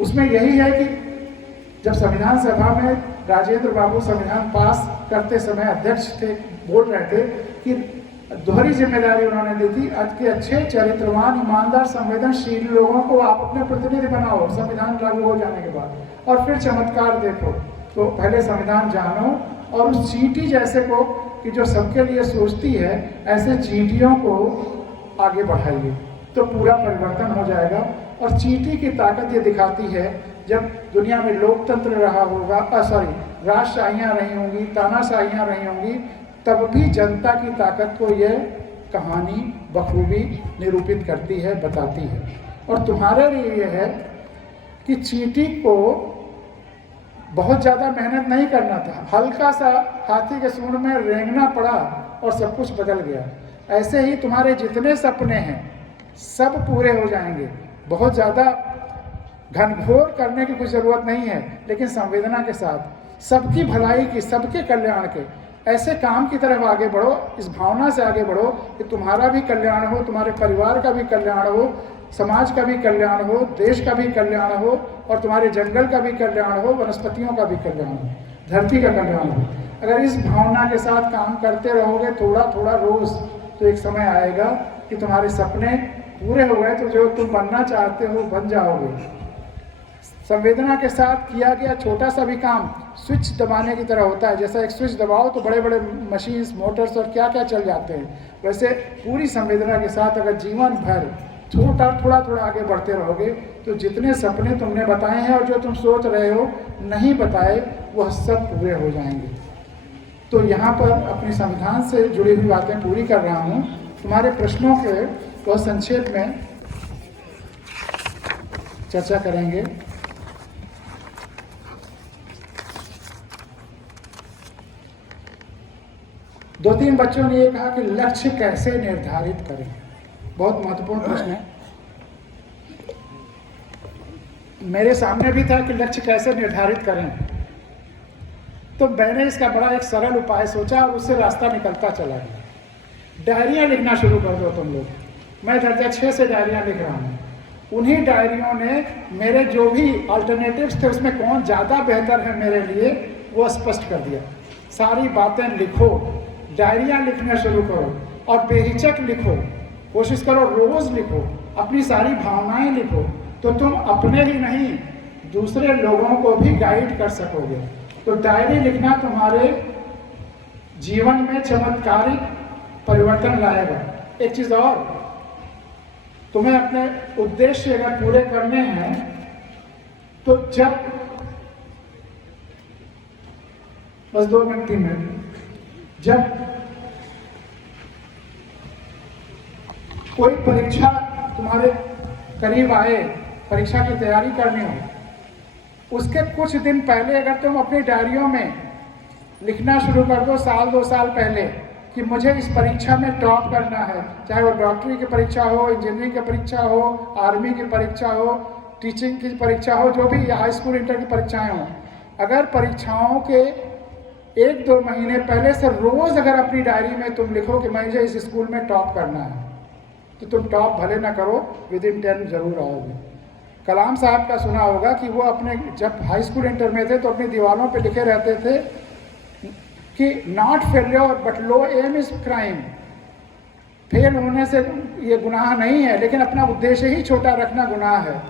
उसमें यही है कि जब संविधान सभा में राजेंद्र बाबू संविधान पास करते समय अध्यक्ष थे, बोल रहे थे कि दोहरी जिम्मेदारी उन्होंने दी थी कि अच्छे, चरित्रवान, ईमानदार, संवेदनशील लोगों को आप अपने प्रतिनिधि बनाओ संविधान लागू हो जाने के बाद, और फिर चमत्कार देखो। तो पहले संविधान जानो और उस चींटी जैसे को कि जो सबके लिए सोचती है, ऐसे चींटियों को आगे बढ़ाइए तो पूरा परिवर्तन हो जाएगा। और चींटी की ताकत ये दिखाती है, जब दुनिया में लोकतंत्र रहा होगा, राजशाहियाँ रही होंगी, तानाशाहियाँ रही होंगी, तब भी जनता की ताकत को यह कहानी बखूबी निरूपित करती है, बताती है। और तुम्हारे लिए यह है कि चींटी को बहुत ज़्यादा मेहनत नहीं करना था, हल्का सा हाथी के सूंड में रेंगना पड़ा और सब कुछ बदल गया। ऐसे ही तुम्हारे जितने सपने हैं सब पूरे हो जाएंगे। बहुत ज़्यादा घनघोर करने की कुछ ज़रूरत नहीं है, लेकिन संवेदना के साथ सबकी भलाई की, सबके कल्याण के ऐसे काम की तरफ आगे बढ़ो, इस भावना से आगे बढ़ो कि तुम्हारा भी कल्याण हो, तुम्हारे परिवार का भी कल्याण हो, समाज का भी कल्याण हो, देश का भी कल्याण हो और तुम्हारे जंगल का भी कल्याण हो, वनस्पतियों का भी कल्याण हो, धरती का कल्याण हो। अगर इस भावना के साथ काम करते रहोगे थोड़ा थोड़ा रोज, तो एक समय आएगा कि तुम्हारे सपने पूरे हो गए, तो जो तुम बनना चाहते हो बन जाओगे। संवेदना के साथ किया गया छोटा सा भी काम स्विच दबाने की तरह होता है। जैसा एक स्विच दबाओ तो बड़े बड़े मशीन्स, मोटर्स और क्या क्या चल जाते हैं, वैसे पूरी संवेदना के साथ अगर जीवन भर थोड़ा थोड़ा आगे बढ़ते रहोगे तो जितने सपने तुमने बताए हैं और जो तुम सोच रहे हो नहीं बताए, वह सब पूरे हो जाएंगे। तो यहाँ पर अपनी संविधान से जुड़ी हुई बातें पूरी कर रहा हूँ। तुम्हारे प्रश्नों के बहुत संक्षेप में चर्चा करेंगे। दो तीन बच्चों ने ये कहा कि लक्ष्य कैसे निर्धारित करें, बहुत महत्वपूर्ण प्रश्न है। मेरे सामने भी था कि लक्ष्य कैसे निर्धारित करें, तो मैंने इसका बड़ा एक सरल उपाय सोचा और उससे रास्ता निकलता चला गया। डायरियाँ लिखना शुरू कर दो तुम लोग। मैं दर्जा 6 से डायरियाँ लिख रहा हूँ। उन्हीं डायरियों ने मेरे जो भी अल्टरनेटिव्स थे उसमें कौन ज़्यादा बेहतर है मेरे लिए, वो स्पष्ट कर दिया। सारी बातें लिखो, डायरियाँ लिखना शुरू करो और बेहिचक लिखो, कोशिश करो रोज़ लिखो, अपनी सारी भावनाएं लिखो, तो तुम अपने ही नहीं दूसरे लोगों को भी गाइड कर सकोगे। तो डायरी लिखना तुम्हारे जीवन में चमत्कारिक परिवर्तन लाएगा। एक चीज़ और, तुम्हें अपने उद्देश्य अगर पूरे करने हैं तो जब, बस 2 मिनट 3 मिनट, जब कोई परीक्षा तुम्हारे करीब आए, परीक्षा की तैयारी करनी हो, उसके कुछ दिन पहले अगर तुम अपनी डायरियों में लिखना शुरू कर दो, साल 2 साल पहले, कि मुझे इस परीक्षा में टॉप करना है, चाहे वो डॉक्टरी की परीक्षा हो, इंजीनियरिंग की परीक्षा हो, आर्मी की परीक्षा हो, टीचिंग की परीक्षा हो, जो भी हाई स्कूल इंटर की परीक्षाएं हों, अगर परीक्षाओं के 1-2 महीने पहले से रोज़ अगर अपनी डायरी में तुम लिखो कि मुझे इस स्कूल में टॉप करना है, तो तुम टॉप भले ना करो, विदिन 10 जरूर आओगे। कलाम साहब का सुना होगा कि वो अपने जब हाई स्कूल इंटर में थे तो अपनी दीवारों पे लिखे रहते थे कि not failure but low aim is crime. फेल होने से ये गुनाह नहीं है, लेकिन अपना उद्देश्य ही छोटा रखना गुनाह है।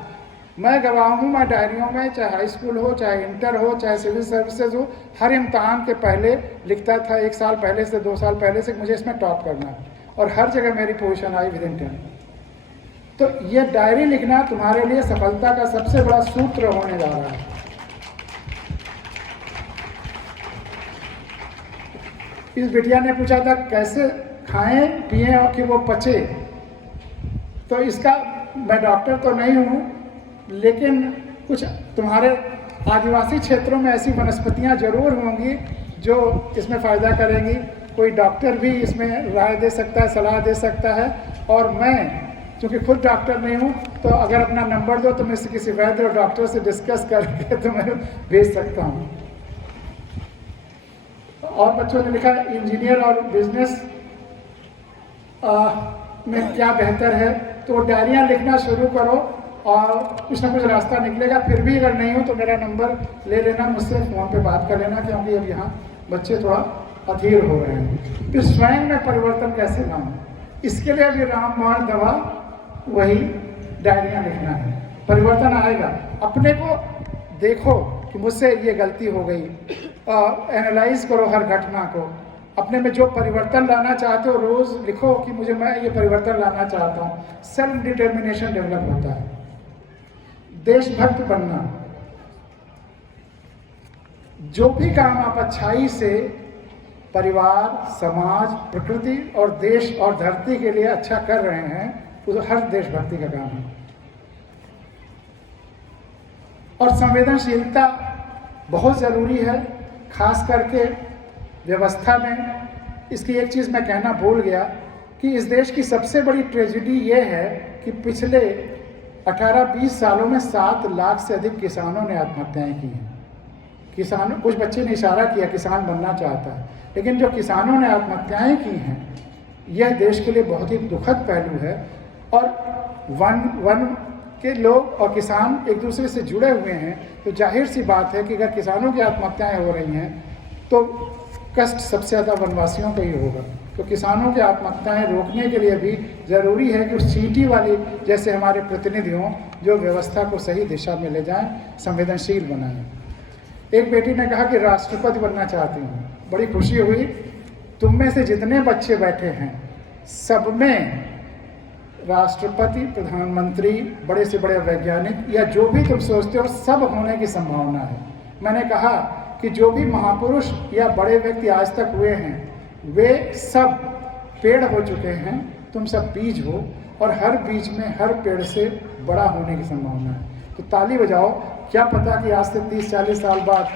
मैं गवाह हूँ, मैं डायरियों में चाहे हाई स्कूल हो, चाहे इंटर हो, चाहे सिविल सर्विसेज हो, हर इम्तहान के पहले लिखता था, 1 साल पहले से 2 साल पहले से, मुझे इसमें टॉप करना है, और हर जगह मेरी पोजीशन आई विदिन 10। तो ये डायरी लिखना तुम्हारे लिए सफलता का सबसे बड़ा सूत्र होने जा रहा है। इस बिटिया ने पूछा था कैसे खाएं पिएं और कि वो पचे, तो इसका, मैं डॉक्टर तो नहीं हूँ, लेकिन कुछ तुम्हारे आदिवासी क्षेत्रों में ऐसी वनस्पतियाँ जरूर होंगी जो इसमें फ़ायदा करेंगी। कोई डॉक्टर भी इसमें राय दे सकता है, सलाह दे सकता है, और मैं चूँकि खुद डॉक्टर नहीं हूँ, तो अगर अपना नंबर दो तो मैं किसी वैद्य और डॉक्टर से डिस्कस करके तुम्हें भेज सकता हूँ। और बच्चों ने लिखा इंजीनियर और बिजनेस में क्या बेहतर है, तो डायरियाँ लिखना शुरू करो और कुछ ना कुछ रास्ता निकलेगा। फिर भी अगर नहीं हो तो मेरा नंबर ले लेना, मुझसे फ़ोन पे बात कर लेना, क्योंकि अब यहाँ बच्चे थोड़ा अधीर हो रहे हैं। फिर स्वयं में परिवर्तन कैसे लाऊं, इसके लिए अभी रामबाण दवा वही डायरियाँ लिखना है। परिवर्तन आएगा। अपने को देखो कि मुझसे ये गलती हो गई, एनालाइज करो हर घटना को, अपने में जो परिवर्तन लाना चाहते हो रोज़ लिखो कि मुझे, मैं ये परिवर्तन लाना चाहता हूँ। सेल्फ डिटर्मिनेशन डेवलप होता है। देशभक्त बनना, जो भी काम आप अच्छाई से परिवार, समाज, प्रकृति और देश और धरती के लिए अच्छा कर रहे हैं, वो हर देशभक्ति का काम है। और संवेदनशीलता बहुत ज़रूरी है, खास करके व्यवस्था में। इसकी एक चीज़ मैं कहना भूल गया कि इस देश की सबसे बड़ी ट्रेजिडी ये है कि पिछले 18-20 सालों में 7 लाख से अधिक किसानों ने आत्महत्याएं की हैं। किसानों, कुछ बच्चे ने इशारा किया किसान बनना चाहता है, लेकिन जो किसानों ने आत्महत्याएं की हैं यह देश के लिए बहुत ही दुखद पहलू है। और वन के लोग और किसान एक दूसरे से जुड़े हुए हैं, तो जाहिर सी बात है कि अगर किसानों की आत्महत्याएं हो रही हैं तो कष्ट सबसे ज़्यादा वनवासियों को ही होगा। तो किसानों की आत्महत्याएं रोकने के लिए भी ज़रूरी है कि उस चींटी वाली जैसे हमारे प्रतिनिधि हों जो व्यवस्था को सही दिशा में ले जाएं, संवेदनशील बनाएं। एक बेटी ने कहा कि राष्ट्रपति बनना चाहती हूँ। बड़ी खुशी हुई। तुम में से जितने बच्चे बैठे हैं सब में राष्ट्रपति, प्रधानमंत्री, बड़े से बड़े वैज्ञानिक या जो भी तुम सोचते हो सब होने की संभावना है। मैंने कहा कि जो भी महापुरुष या बड़े व्यक्ति आज तक हुए हैं वे सब पेड़ हो चुके हैं, तुम सब बीज हो और हर बीज में हर पेड़ से बड़ा होने की संभावना है। तो ताली बजाओ, क्या पता कि आज से 30-40 साल बाद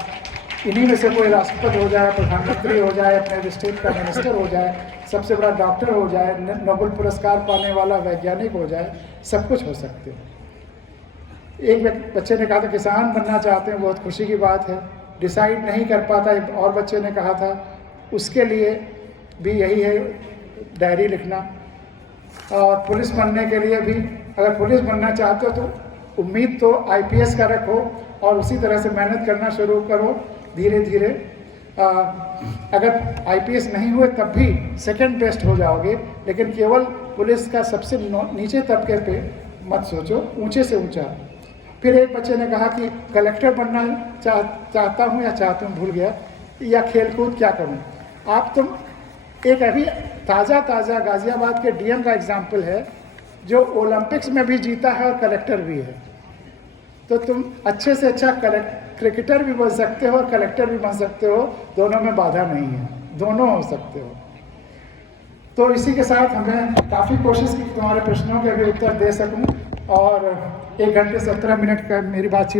इन्हीं में से कोई राष्ट्रपति हो जाए, प्रधानमंत्री हो जाए, अपने स्टेट का मिनिस्टर हो जाए, सबसे बड़ा डॉक्टर हो जाए, नोबेल पुरस्कार पाने वाला वैज्ञानिक हो जाए, सब कुछ हो सकते हो। एक बच्चे ने कहा था किसान बनना चाहते हैं, बहुत खुशी की बात है। डिसाइड नहीं कर पाता, एक और बच्चे ने कहा था उसके लिए भी यही है डायरी लिखना। और पुलिस बनने के लिए भी, अगर पुलिस बनना चाहते हो तो उम्मीद तो IPS का रखो और उसी तरह से मेहनत करना शुरू करो धीरे धीरे। अगर IPS नहीं हुए तब भी सेकंड बेस्ट हो जाओगे, लेकिन केवल पुलिस का सबसे नीचे तबके पे मत सोचो, ऊंचे से ऊंचा। फिर एक बच्चे ने कहा कि कलेक्टर बनना चाहता हूँ या चाहता हूँ, भूल गया, या खेलकूद क्या करूँ। आप तुम एक अभी ताज़ा गाज़ियाबाद के DM का एग्जाम्पल है जो ओलंपिक्स में भी जीता है और कलेक्टर भी है। तो तुम अच्छे से अच्छा क्रिकेटर भी बन सकते हो और कलेक्टर भी बन सकते हो, दोनों में बाधा नहीं है, दोनों हो सकते हो। तो इसी के साथ हमें काफ़ी कोशिश की तुम्हारे प्रश्नों के भी उत्तर दे सकूं और 1 घंटे 17 मिनट का मेरी बातचीत